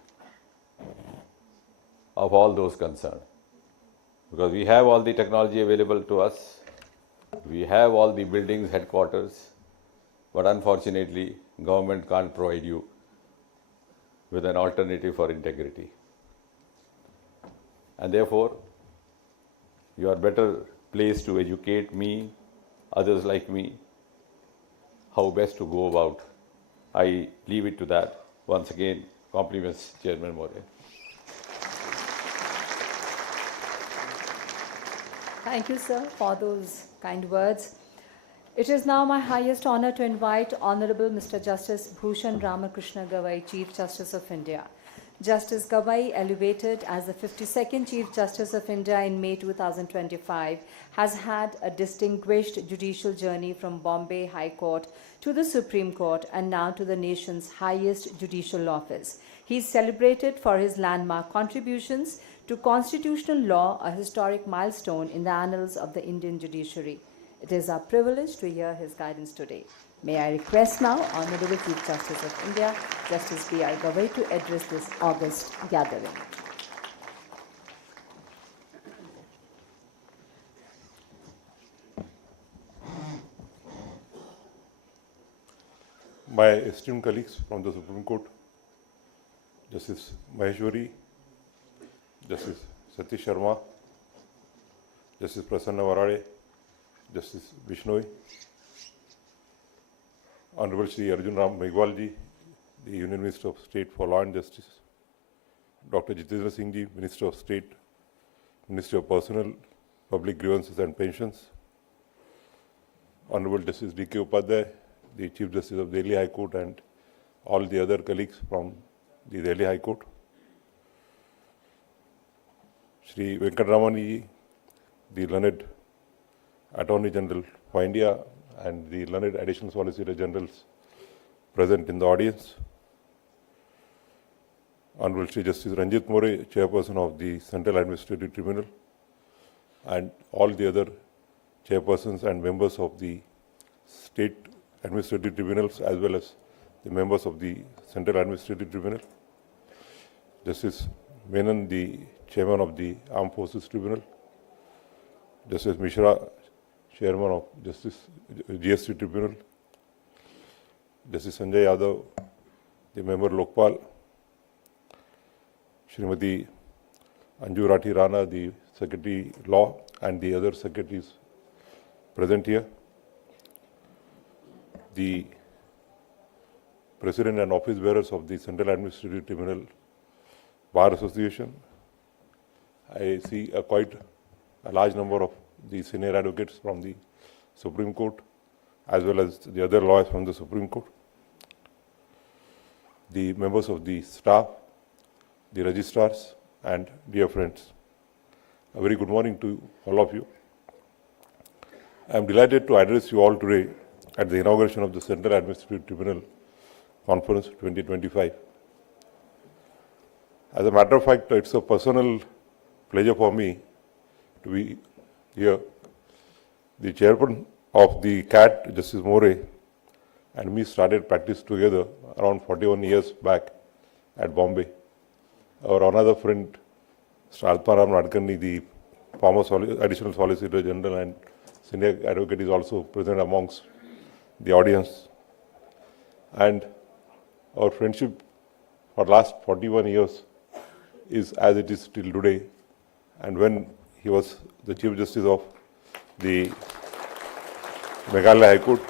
of all those concerned. Because we have all the technology available to us, we have all the buildings, headquarters, but unfortunately, government can't provide you with an alternative for integrity. And therefore, you are better placed to educate me, others like me, how best to go about. I leave it to that. Once again, compliments, Chairman More. Thank you, sir, for those kind words. It is now my highest honor to invite Honorable Mr. Justice Bhushan Ramkrishna Gavai, Chief Justice of India. Justice Gavai, elevated as the 52nd Chief Justice of India in May 2025, has had a distinguished judicial journey from Bombay High Court to the Supreme Court and now to the nation's highest judicial office. He is celebrated for his landmark contributions to constitutional law, a historic milestone in the annals of the Indian judiciary. It is our privilege to hear his guidance today. May I request now Honorable Chief Justice of India, Justice B.R. Gavai, to address this august gathering. My esteemed colleagues from the Supreme Court, Justice Maheshwari, Justice Satish Sharma, Justice Prasar Bharati, Justice Bishnoi, Honorable Shri Arjun Meghwal ji, the Union Minister of State for Law and Justice, Dr. Jitendra Singh ji, Minister of State, Ministry of Personnel, Public Grievances and Pensions, Honorable Justice D.K. Upadhyay, the Chief Justice of Delhi High Court, and all the other colleagues from the Delhi High Court, Shri Venkataramani, the learned Attorney General for India, and the learned Additional Solicitor Generals present in the audience, Honorable Shri Justice Ranjit More, Chairperson of the Central Administrative Tribunal, and all the other chairpersons and members of the state administrative tribunals, as well as the members of the Central Administrative Tribunal, Justice Menon, the Chairman of the Armed Forces Tribunal, Justice Mishra, Chairman of GST Tribunal, Justice Sanjay Yadav, the member Lokpal, Srimati Anju Rathi Rana, the Secretary Law, and the other secretaries present here, the President and Office Bearers of the Central Administrative Tribunal Bar Association. I see quite a large number of the senior advocates from the Supreme Court, as well as the other lawyers from the Supreme Court, the members of the staff, the registrars, and dear friends. A very good morning to all of you. I am delighted to address you all today at the inauguration of the Central Administrative Tribunal Conference 2025. As a matter of fact, it's a personal pleasure for me to be here. The chairman of the CAT, Justice More, and me started practice together around 41 years back at Bombay. Our another friend, Sradparam Radkani, the former Additional Solicitor General and Senior Advocate, is also present amongst the audience. And our friendship for the last 41 years is as it is till today. And when he was the Chief Justice of the Meghwal High Court,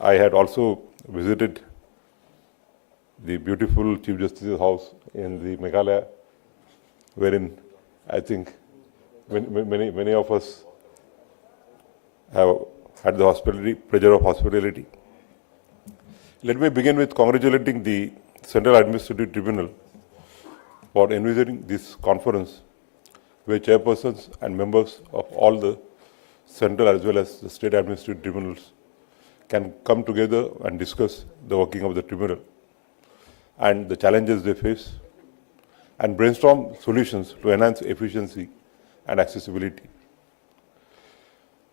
I had also visited the beautiful Chief Justice's house in the Meghalaya, wherein I think many of us have had the pleasure of hospitality. Let me begin with congratulating the Central Administrative Tribunal for envisioning this conference, where chairpersons and members of all the central as well as the state administrative tribunals can come together and discuss the working of the tribunal and the challenges they face, and brainstorm solutions to enhance efficiency and accessibility.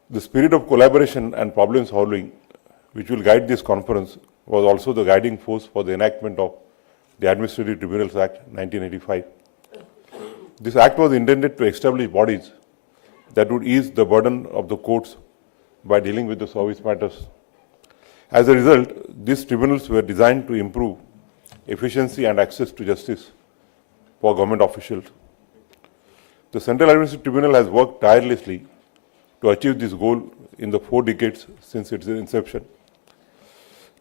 The spirit of collaboration and problem solving which will guide this conference was also the guiding force for the enactment of the Administrative Tribunals Act 1985. This act was intended to establish bodies that would ease the burden of the courts by dealing with the service matters. As a result, these tribunals were designed to improve efficiency and access to justice for government officials. The Central Administrative Tribunal has worked tirelessly to achieve this goal in the 4 decades since its inception.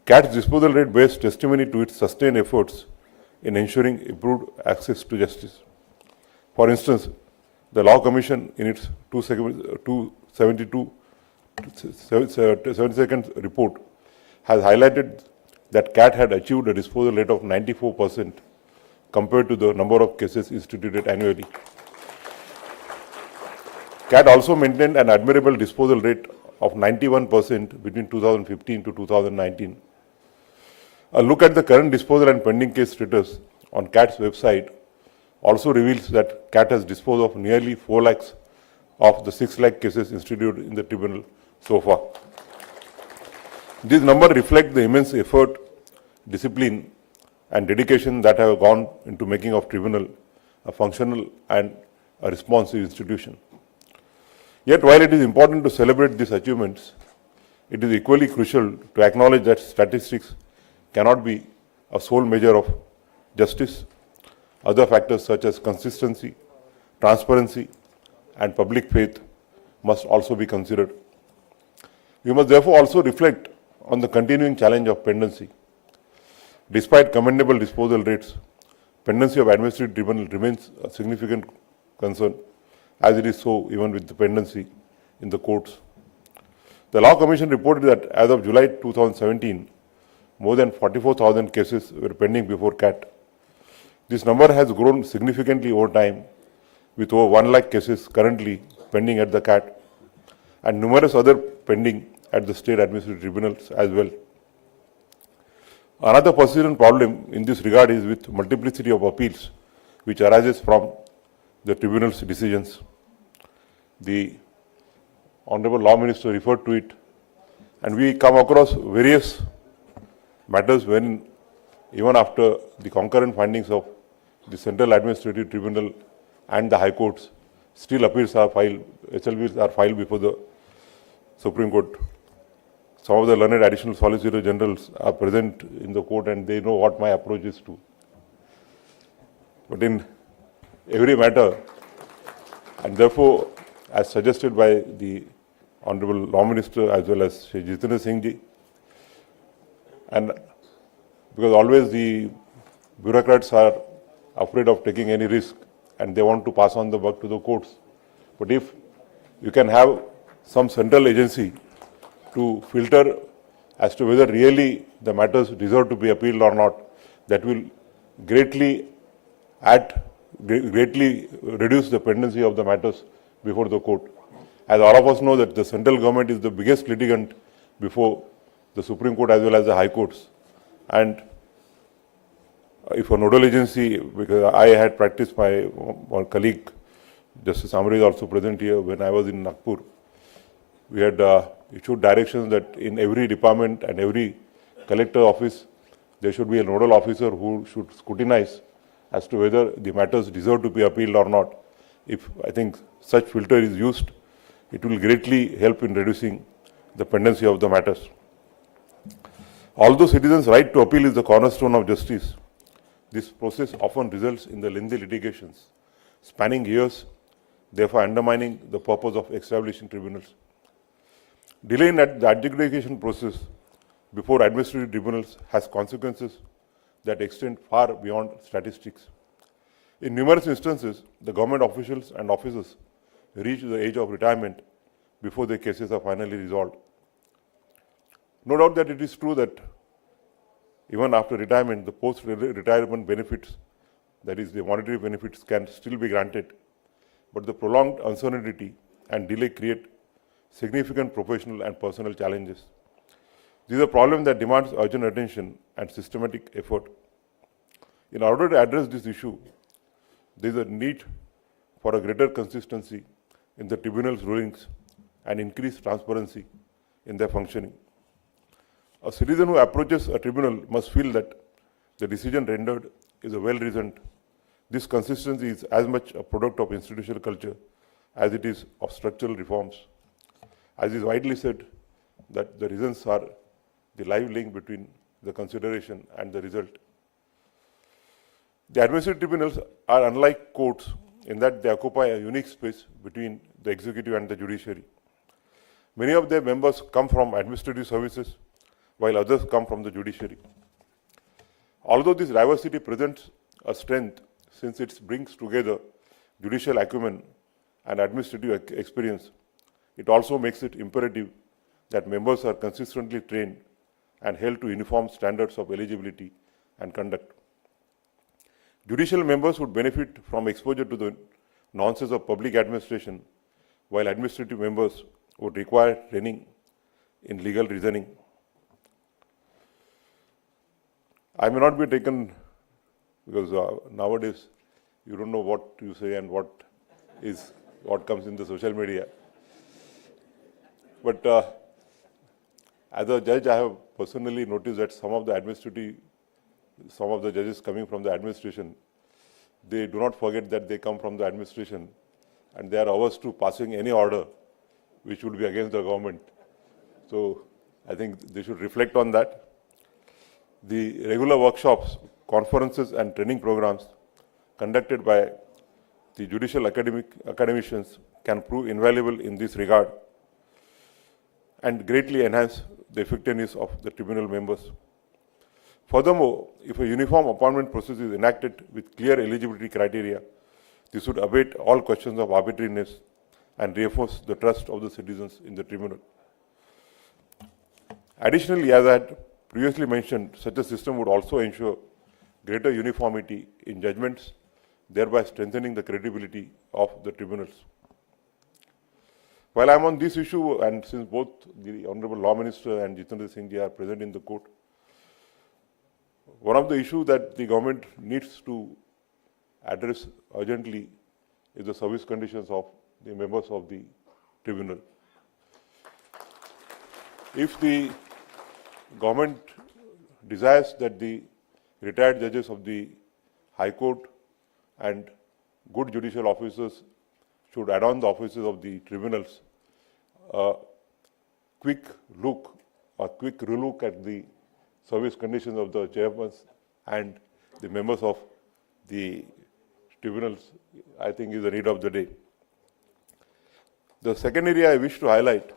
CAT's disposal rate bears testimony to its sustained efforts in ensuring improved access to justice. For instance, the Law Commission in its 72nd report has highlighted that CAT had achieved a disposal rate of 94% compared to the number of cases instituted annually. CAT also maintained an admirable disposal rate of 91% between 2015 to 2019. A look at the current disposal and pending case status on CAT's website also reveals that CAT has disposed of nearly 4 lakhs of the 6 lakh cases instituted in the tribunal so far. These numbers reflect the immense effort, discipline, and dedication that have gone into making of tribunal a functional and a responsive institution. Yet, while it is important to celebrate these achievements, it is equally crucial to acknowledge that statistics cannot be a sole measure of justice. Other factors such as consistency, transparency, and public faith must also be considered. We must therefore also reflect on the continuing challenge of pendency. Despite commendable disposal rates, pendency of administrative tribunal remains a significant concern, as it is so even with the pendency in the courts. The Law Commission reported that as of July 2017, more than 44,000 cases were pending before CAT. This number has grown significantly over time, with over 1 lakh cases currently pending at the CAT and numerous other pending at the state administrative tribunals as well. Another persistent problem in this regard is with multiplicity of appeals which arises from the tribunal's decisions. The Honorable Law Minister referred to it, and we come across various matters when, even after the concurrent findings of the Central Administrative Tribunal and the High Courts, still appeals are filed, SLBs are filed before the Supreme Court. Some of the learned additional Solicitor Generals are present in the court and they know what my approach is to. But in every matter, and therefore, as suggested by the Honorable Law Minister as well as Shri Jitendra Singh ji, and because always the bureaucrats are afraid of taking any risk and they want to pass on the work to the courts. But if you can have some central agency to filter as to whether really the matters deserve to be appealed or not, that will greatly reduce the pendency of the matters before the court. As all of us know that the central government is the biggest litigant before the Supreme Court as well as the High Courts. And if a nodal agency, because I had practiced, my colleague Justice Amri is also present here, when I was in Nagpur, we had issued directions that in every department and every collector office, there should be a nodal officer who should scrutinize as to whether the matters deserve to be appealed or not. If I think such filter is used, it will greatly help in reducing the pendency of the matters. Although citizens' right to appeal is the cornerstone of justice, this process often results in the lengthy litigations, spanning years, therefore undermining the purpose of establishing tribunals. Delay in the adjudication process before administrative tribunals has consequences that extend far beyond statistics. In numerous instances, the government officials and officers reach the age of retirement before their cases are finally resolved. No doubt that it is true that even after retirement, the post-retirement benefits, that is the monetary benefits, can still be granted, but the prolonged uncertainty and delay create significant professional and personal challenges. This is a problem that demands urgent attention and systematic effort. In order to address this issue, there is a need for a greater consistency in the tribunal's rulings and increased transparency in their functioning. A citizen who approaches a tribunal must feel that the decision rendered is a well-reasoned. This consistency is as much a product of institutional culture as it is of structural reforms. As is widely said, that the reasons are the live link between the consideration and the result. The administrative tribunals are unlike courts in that they occupy a unique space between the executive and the judiciary. Many of their members come from administrative services, while others come from the judiciary. Although this diversity presents a strength, since it brings together judicial acumen and administrative experience, it also makes it imperative that members are consistently trained and held to uniform standards of eligibility and conduct. Judicial members would benefit from exposure to the nuances of public administration, while administrative members would require training in legal reasoning. I may not be taken, because nowadays you don't know what you say and what comes in the social media. But as a judge, I have personally noticed that some of the judges coming from the administration, they do not forget that they come from the administration, and they are averse to passing any order which would be against the government. So I think they should reflect on that. The regular workshops, conferences and training programs conducted by the judicial academicians can prove invaluable in this regard and greatly enhance the effectiveness of the tribunal members. Furthermore, if a uniform appointment process is enacted with clear eligibility criteria, this would abate all questions of arbitrariness and reinforce the trust of the citizens in the tribunal. Additionally, as I had previously mentioned, such a system would also ensure greater uniformity in judgments, thereby strengthening the credibility of the tribunals. While I am on this issue, and since both the Honorable Law Minister and Jitendra Singh are present in the court, one of the issues that the government needs to address urgently is the service conditions of the members of the tribunal. If the government desires that the retired judges of the High Court and good judicial officers should adorn the offices of the tribunals, a quick look or quick relook at the service conditions of the chairmen and the members of the tribunals, I think, is the need of the day. The second area I wish to highlight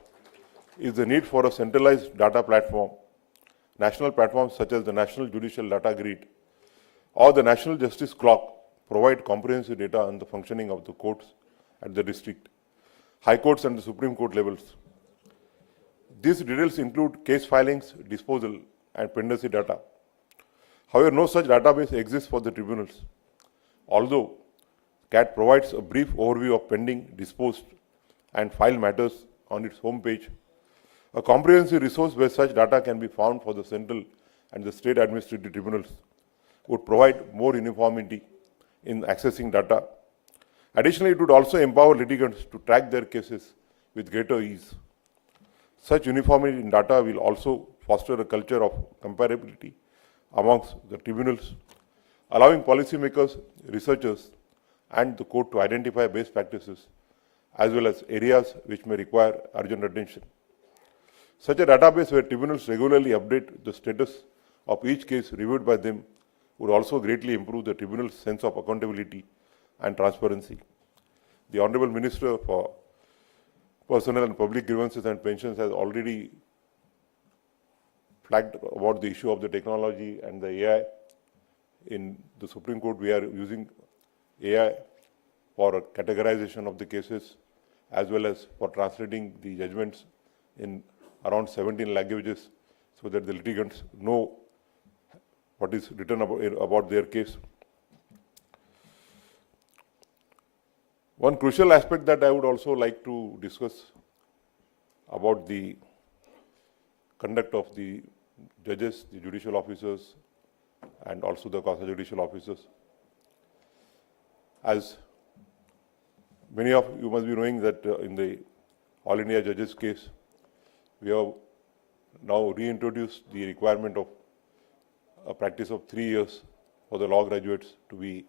is the need for a centralized data platform. National platforms such as the National Judicial Data Grid or the National Justice Clock provide comprehensive data on the functioning of the courts at the district, high courts and the Supreme Court levels. These details include case filings, disposal, and pendency data. However, no such database exists for the tribunals. Although CAT provides a brief overview of pending, disposed, and filed matters on its homepage, a comprehensive resource where such data can be found for the central and the state administrative tribunals would provide more uniformity in accessing data. Additionally, it would also empower litigants to track their cases with greater ease. Such uniformity in data will also foster a culture of comparability amongst the tribunals, allowing policymakers, researchers, and the court to identify best practices as well as areas which may require urgent attention. Such a database where tribunals regularly update the status of each case reviewed by them would also greatly improve the tribunal's sense of accountability and transparency. The Honorable Minister for Personnel and Public Grievances and Pensions has already flagged about the issue of the technology and the AI. In the Supreme Court, we are using AI for categorization of the cases as well as for translating the judgments in around 17 languages so that the litigants know what is written about their case. One crucial aspect that I would also like to discuss about the conduct of the judges, the judicial officers, and also the quasi-judicial officers. As many of you must be knowing that in the All India Judges case, we have now reintroduced the requirement of a practice of 3 years for the law graduates to be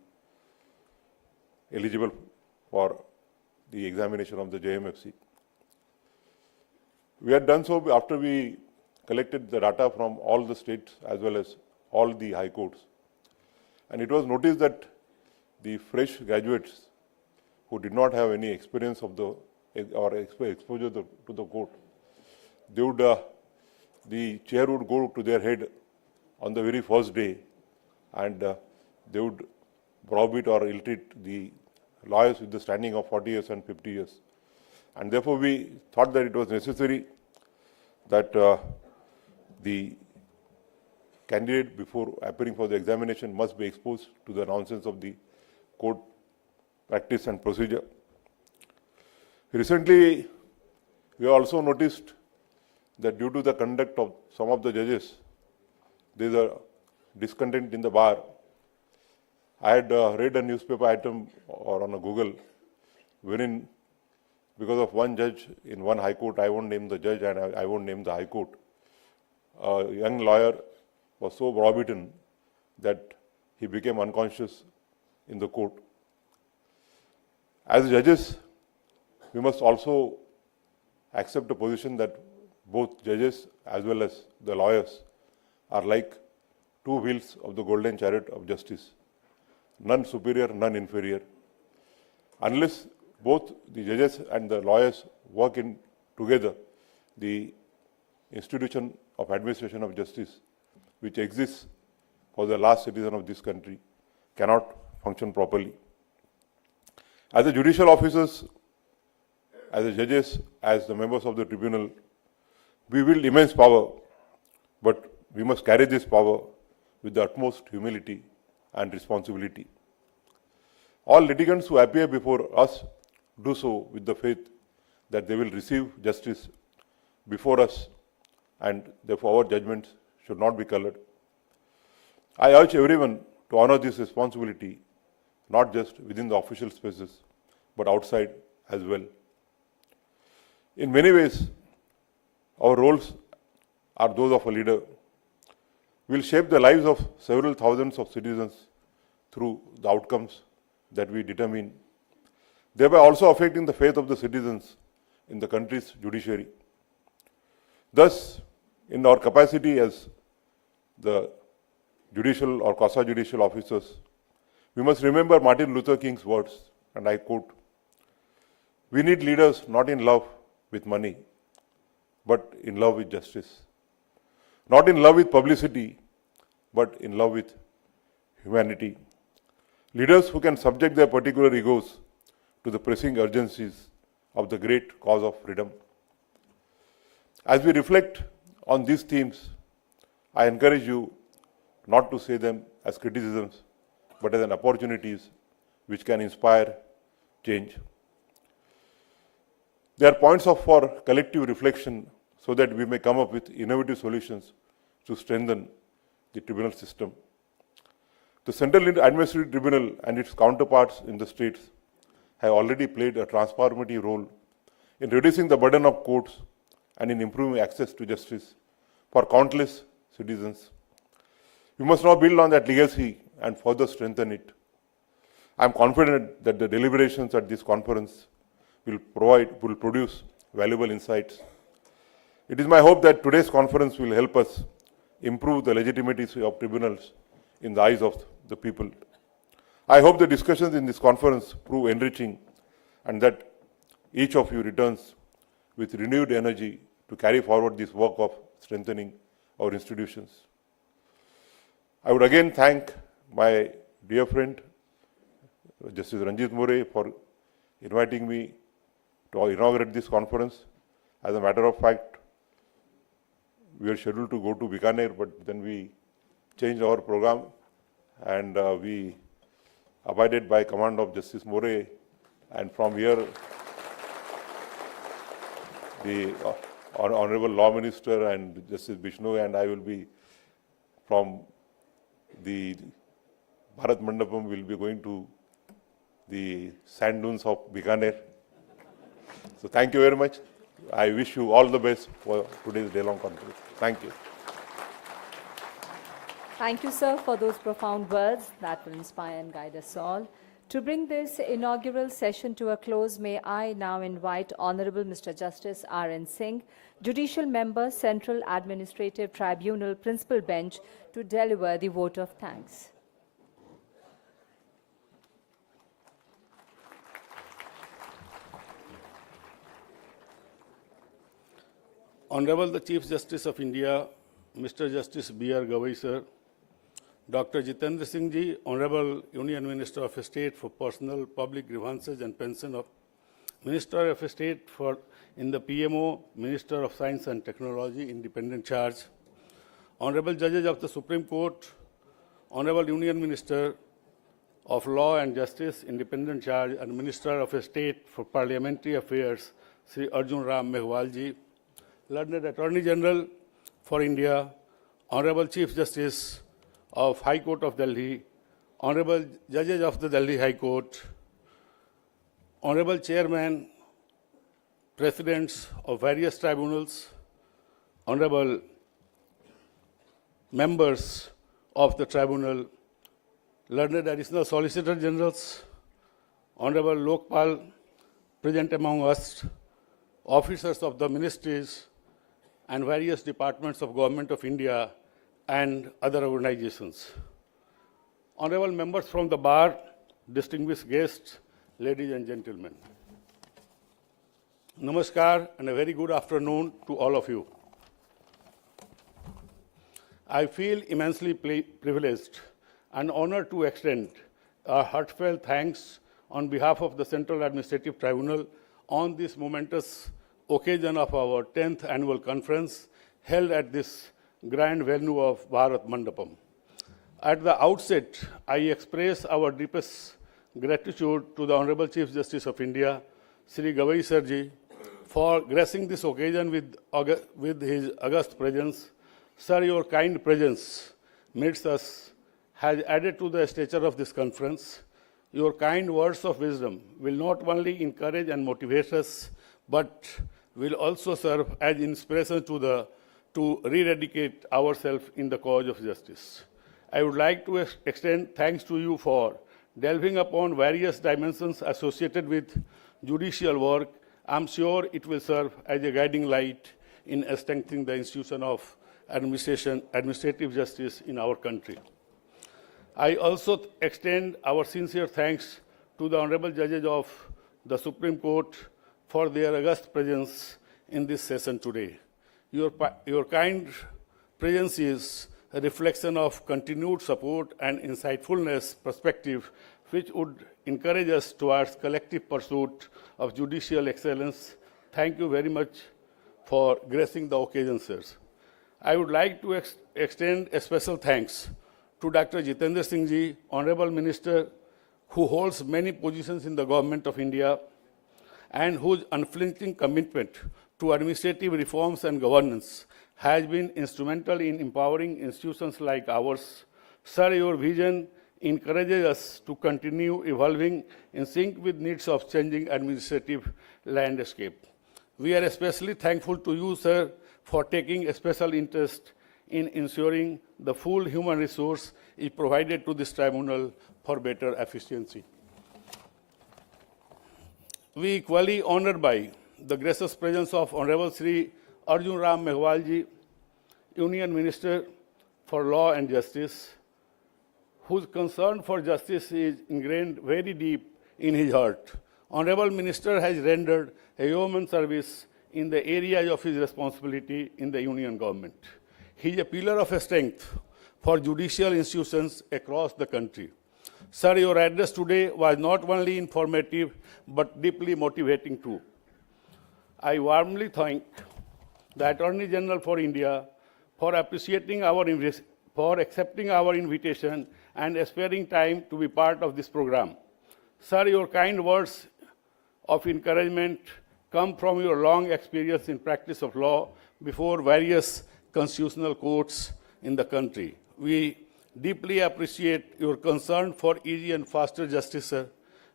eligible for the examination of the JMFC. We had done so after we collected the data from all the states as well as all the high courts. And it was noticed that the fresh graduates who did not have any experience of the or exposure to the court, they would, the chair would go to their head on the very first day and they would browbeat or ill-treat the lawyers with the standing of 40 years and 50 years. And therefore, we thought that it was necessary that the candidate, before appearing for the examination, must be exposed to the nonsense of the court practice and procedure. Recently, we also noticed that due to the conduct of some of the judges, there is a discontent in the bar. I had read a newspaper item or on a Google wherein, because of one judge in one high court, I won't name the judge and I won't name the high court, a young lawyer was so browbeaten that he became unconscious in the court. As judges, we must also accept the position that both judges as well as the lawyers are like two wheels of the golden chariot of justice, none superior, none inferior. Unless both the judges and the lawyers work in together, the institution of administration of justice, which exists for the last citizen of this country, cannot function properly. As the judicial officers, as the judges, as the members of the tribunal, we wield immense power, but we must carry this power with the utmost humility and responsibility. All litigants who appear before us do so with the faith that they will receive justice before us, and therefore our judgments should not be colored. I urge everyone to honor this responsibility, not just within the official spaces, but outside as well. In many ways, our roles are those of a leader. We will shape the lives of several thousands of citizens through the outcomes that we determine, thereby also affecting the faith of the citizens in the country's judiciary. Thus, in our capacity as the judicial or quasi-judicial officers, we must remember Martin Luther King's words, and I quote, "We need leaders not in love with money, but in love with justice. Not in love with publicity, but in love with humanity. Leaders who can subject their particular egos to the pressing urgencies of the great cause of freedom." As we reflect on these themes, I encourage you not to see them as criticisms, but as an opportunities which can inspire change. They are points for collective reflection so that we may come up with innovative solutions to strengthen the tribunal system. The Central Administrative Tribunal and its counterparts in the states have already played a transformative role in reducing the burden of courts and in improving access to justice for countless citizens. We must now build on that legacy and further strengthen it. I am confident that the deliberations at this conference will produce valuable insights. It is my hope that today's conference will help us improve the legitimacy of tribunals in the eyes of the people. I hope the discussions in this conference prove enriching and that each of you returns with renewed energy to carry forward this work of strengthening our institutions. I would again thank my dear friend, Justice Ranjit More, for inviting me to inaugurate this conference. As a matter of fact, we were scheduled to go to Bikaner, but then we changed our program and we abided by command of Justice More, and from here the Honorable Law Minister and Justice Bishnoi and I will be from the Bharat Mandapam will be going to the sand dunes of Bikaner. So thank you very much. I wish you all the best for today's day-long conference. Thank you. Thank you, sir, for those profound words that will inspire and guide us all. To bring this inaugural session to a close, may I now invite Honorable Mr. Justice R.N. Singh, Judicial Member, Central Administrative Tribunal, Principal Bench, to deliver the vote of thanks. Honorable the Chief Justice of India, Mr. Justice B.R. Gavai, sir, Dr. Jitendra Singh ji, Honorable Union Minister of State for Personnel, Public Grievances and Pension of Minister of State in the PMO, Minister of Science and Technology, Independent Charge, Honorable Judges of the Supreme Court, Honorable Union Minister of Law and Justice, Independent Charge, and Minister of State for Parliamentary Affairs, Sri Arjun Meghwal ji, Learned Attorney General for India, Honorable Chief Justice of High Court of Delhi, Honorable Judges of the Delhi High Court, Honorable Chairman, Presidents of various tribunals, Honorable Members of the Tribunal, Learned Additional Solicitor Generals, Honorable Lokpal, present among us, officers of the ministries and various departments of Government of India and other organizations. Honorable members from the bar, distinguished guests, ladies and gentlemen. Namaskar and a very good afternoon to all of you. I feel immensely privileged and honored to extend a heartfelt thanks on behalf of the Central Administrative Tribunal on this momentous occasion of our 10th annual conference held at this grand venue of Bharat Mandapam. At the outset, I express our deepest gratitude to the Honorable Chief Justice of India, Sri Gavai Sirji, for gracing this occasion with his august presence. Sir, your kind presence amidst us has added to the stature of this conference. Your kind words of wisdom will not only encourage and motivate us, but will also serve as inspiration to rededicate ourselves in the cause of justice. I would like to extend thanks to you for delving upon various dimensions associated with judicial work. I'm sure it will serve as a guiding light in strengthening the institution of administrative justice in our country. I also extend our sincere thanks to the Honorable Judges of the Supreme Court for their august presence in this session today. Your kind presence is a reflection of continued support and insightfulness perspective which would encourage us towards collective pursuit of judicial excellence. Thank you very much for gracing the occasion, sirs. I would like to extend a special thanks to Dr. Jitendra Singh ji, Honorable Minister, who holds many positions in the Government of India and whose unflinching commitment to administrative reforms and governance has been instrumental in empowering institutions like ours. Sir, your vision encourages us to continue evolving in sync with needs of changing administrative landscape. We are especially thankful to you, sir, for taking a special interest in ensuring the full human resource is provided to this tribunal for better efficiency. We equally honored by the gracious presence of Honorable Sri Arjun Meghwal ji, Union Minister for Law and Justice, whose concern for justice is ingrained very deep in his heart. Honorable Minister has rendered a yeoman service in the area of his responsibility in the Union government. He is a pillar of strength for judicial institutions across the country. Sir, your address today was not only informative, but deeply motivating too. I warmly thank the Attorney General for India for accepting our invitation and sparing time to be part of this program. Sir, your kind words of encouragement come from your long experience in practice of law before various constitutional courts in the country. We deeply appreciate your concern for easy and faster justice, sir.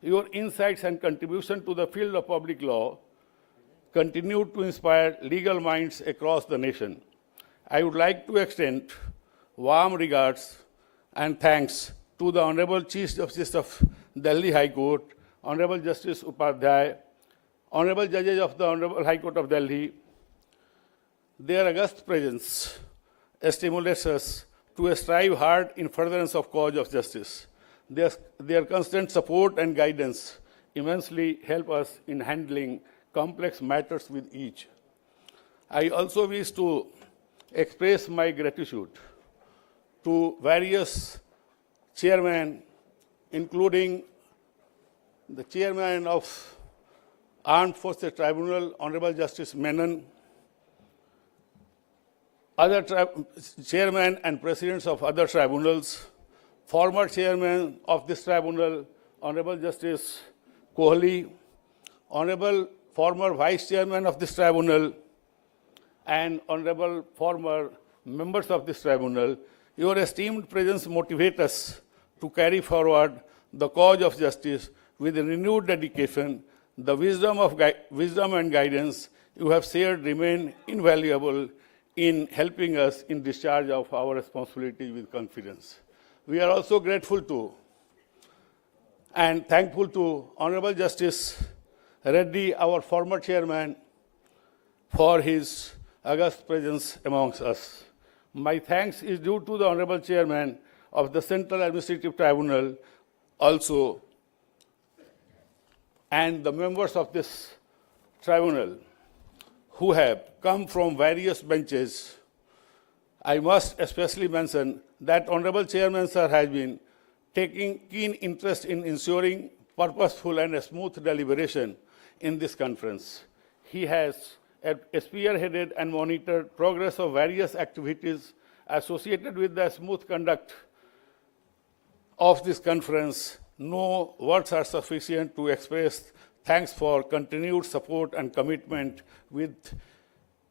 Your insights and contribution to the field of public law continue to inspire legal minds across the nation. I would like to extend warm regards and thanks to the Honorable Chief Justice of Delhi High Court, Honorable Justice Upadhyay, Honorable Judges of the Honorable High Court of Delhi. Their august presence stimulates us to strive hard in furtherance of cause of justice. Their constant support and guidance immensely help us in handling complex matters with each. I also wish to express my gratitude to various chairmen, including the chairman of Armed Forces Tribunal, Honorable Justice Menon, other chairmen and presidents of other tribunals, former chairman of this tribunal, Honorable Justice Kohli, Honorable former vice chairman of this tribunal, and honorable former members of this tribunal. Your esteemed presence motivates us to carry forward the cause of justice with renewed dedication. The wisdom and guidance you have shared remain invaluable in helping us in discharge of our responsibility with confidence. We are also grateful to and thankful to Honorable Justice Reddy, our former chairman, for his august presence amongst us. My thanks is due to the Honorable Chairman of the Central Administrative Tribunal also, and the members of this tribunal who have come from various benches. I must especially mention that Honorable Chairman, sir, has been taking keen interest in ensuring purposeful and smooth deliberation in this conference. He has spearheaded and monitored progress of various activities associated with the smooth conduct of this conference. No words are sufficient to express thanks for continued support and commitment with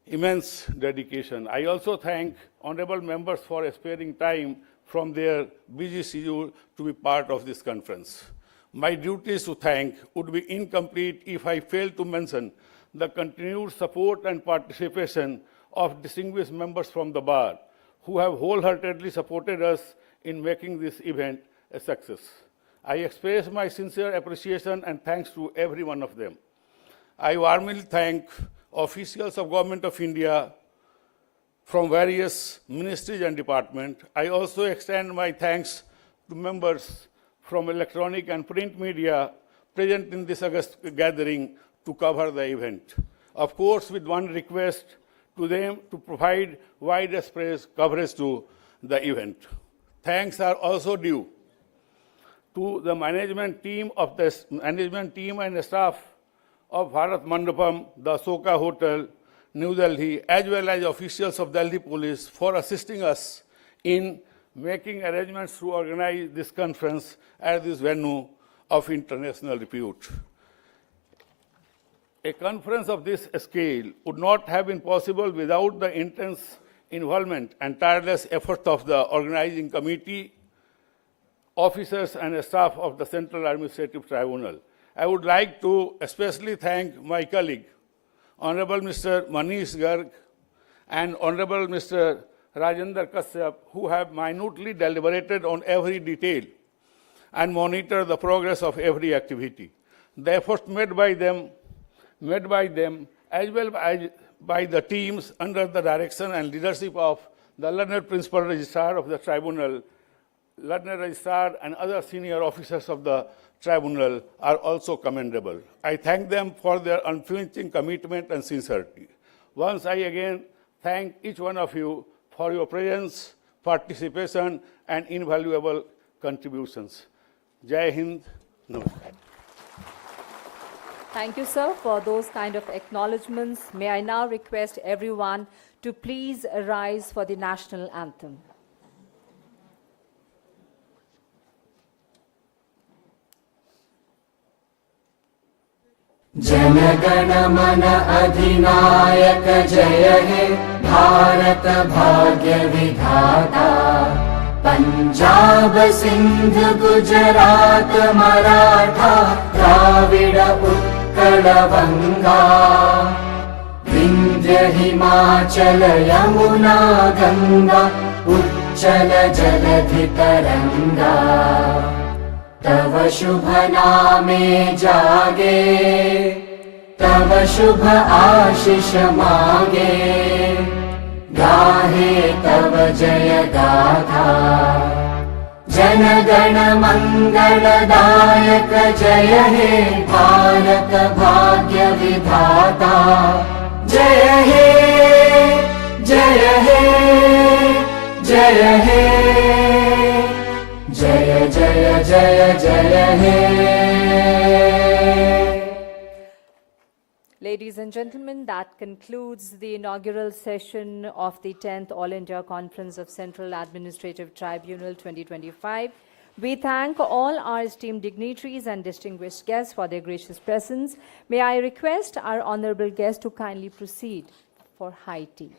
immense dedication. I also thank honorable members for sparing time from their busy schedule to be part of this conference. My duties to thank would be incomplete if I fail to mention the continued support and participation of distinguished members from the bar who have wholeheartedly supported us in making this event a success. I express my sincere appreciation and thanks to every one of them. I warmly thank officials of Government of India from various ministries and departments. I also extend my thanks to members from electronic and print media present in this August gathering to cover the event. Of course, with one request to them to provide widespread coverage to the event. Thanks are also due to the management team and staff of Bharat Mandapam, the Soka Hotel, New Delhi, as well as officials of Delhi Police for assisting us in making arrangements to organize this conference at this venue of international repute. A conference of this scale would not have been possible without the intense involvement and tireless effort of the organizing committee, officers and staff of the Central Administrative Tribunal. I would like to especially thank my colleague, Honorable Mr. Manish Garg and Honorable Mr. Rajendra Kashyap, who have minutely deliberated on every detail and monitor the progress of every activity. The efforts made by them as well as by the teams under the direction and leadership of the learned Principal Registrar of the Tribunal, learned Registrar and other senior officers of the Tribunal are also commendable. I thank them for their unflinching commitment and sincerity. Once I again thank each one of you for your presence, participation and invaluable contributions. Jai Hind, Namaskar. Thank you, sir, for those kind of acknowledgements. May I now request everyone to please rise for the national anthem. जनगण मन अधिनायक जय हे भारत भाग्य विधाता पंजाब सिंध गुजरात मराठा द्राविड उत्कल बंगा विंध्य हिमाचल यमुना गंगा उच्चल जलधि तरंगा तव शुभ नामे जागे तव शुभ आशीष मागे गाहे तव जय गाथा जन गण मंगलदायक जय हे भारत भाग्य विधाता जय हे जय हे जय हे जय जय जय जय हे. Ladies and gentlemen, that concludes the inaugural session of the 10th All India Conference of Central Administrative Tribunal 2025. We thank all our esteemed dignitaries and distinguished guests for their gracious presence. May I request our honorable guest to kindly proceed for high tea.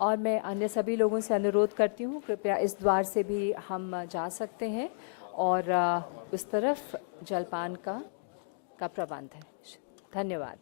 और मैं अन्य सभी लोगों से अनुरोध करती हूँ कृपया इस द्वार से भी हम जा सकते हैं और उस तरफ जलपान का प्रबंध है. धन्यवाद.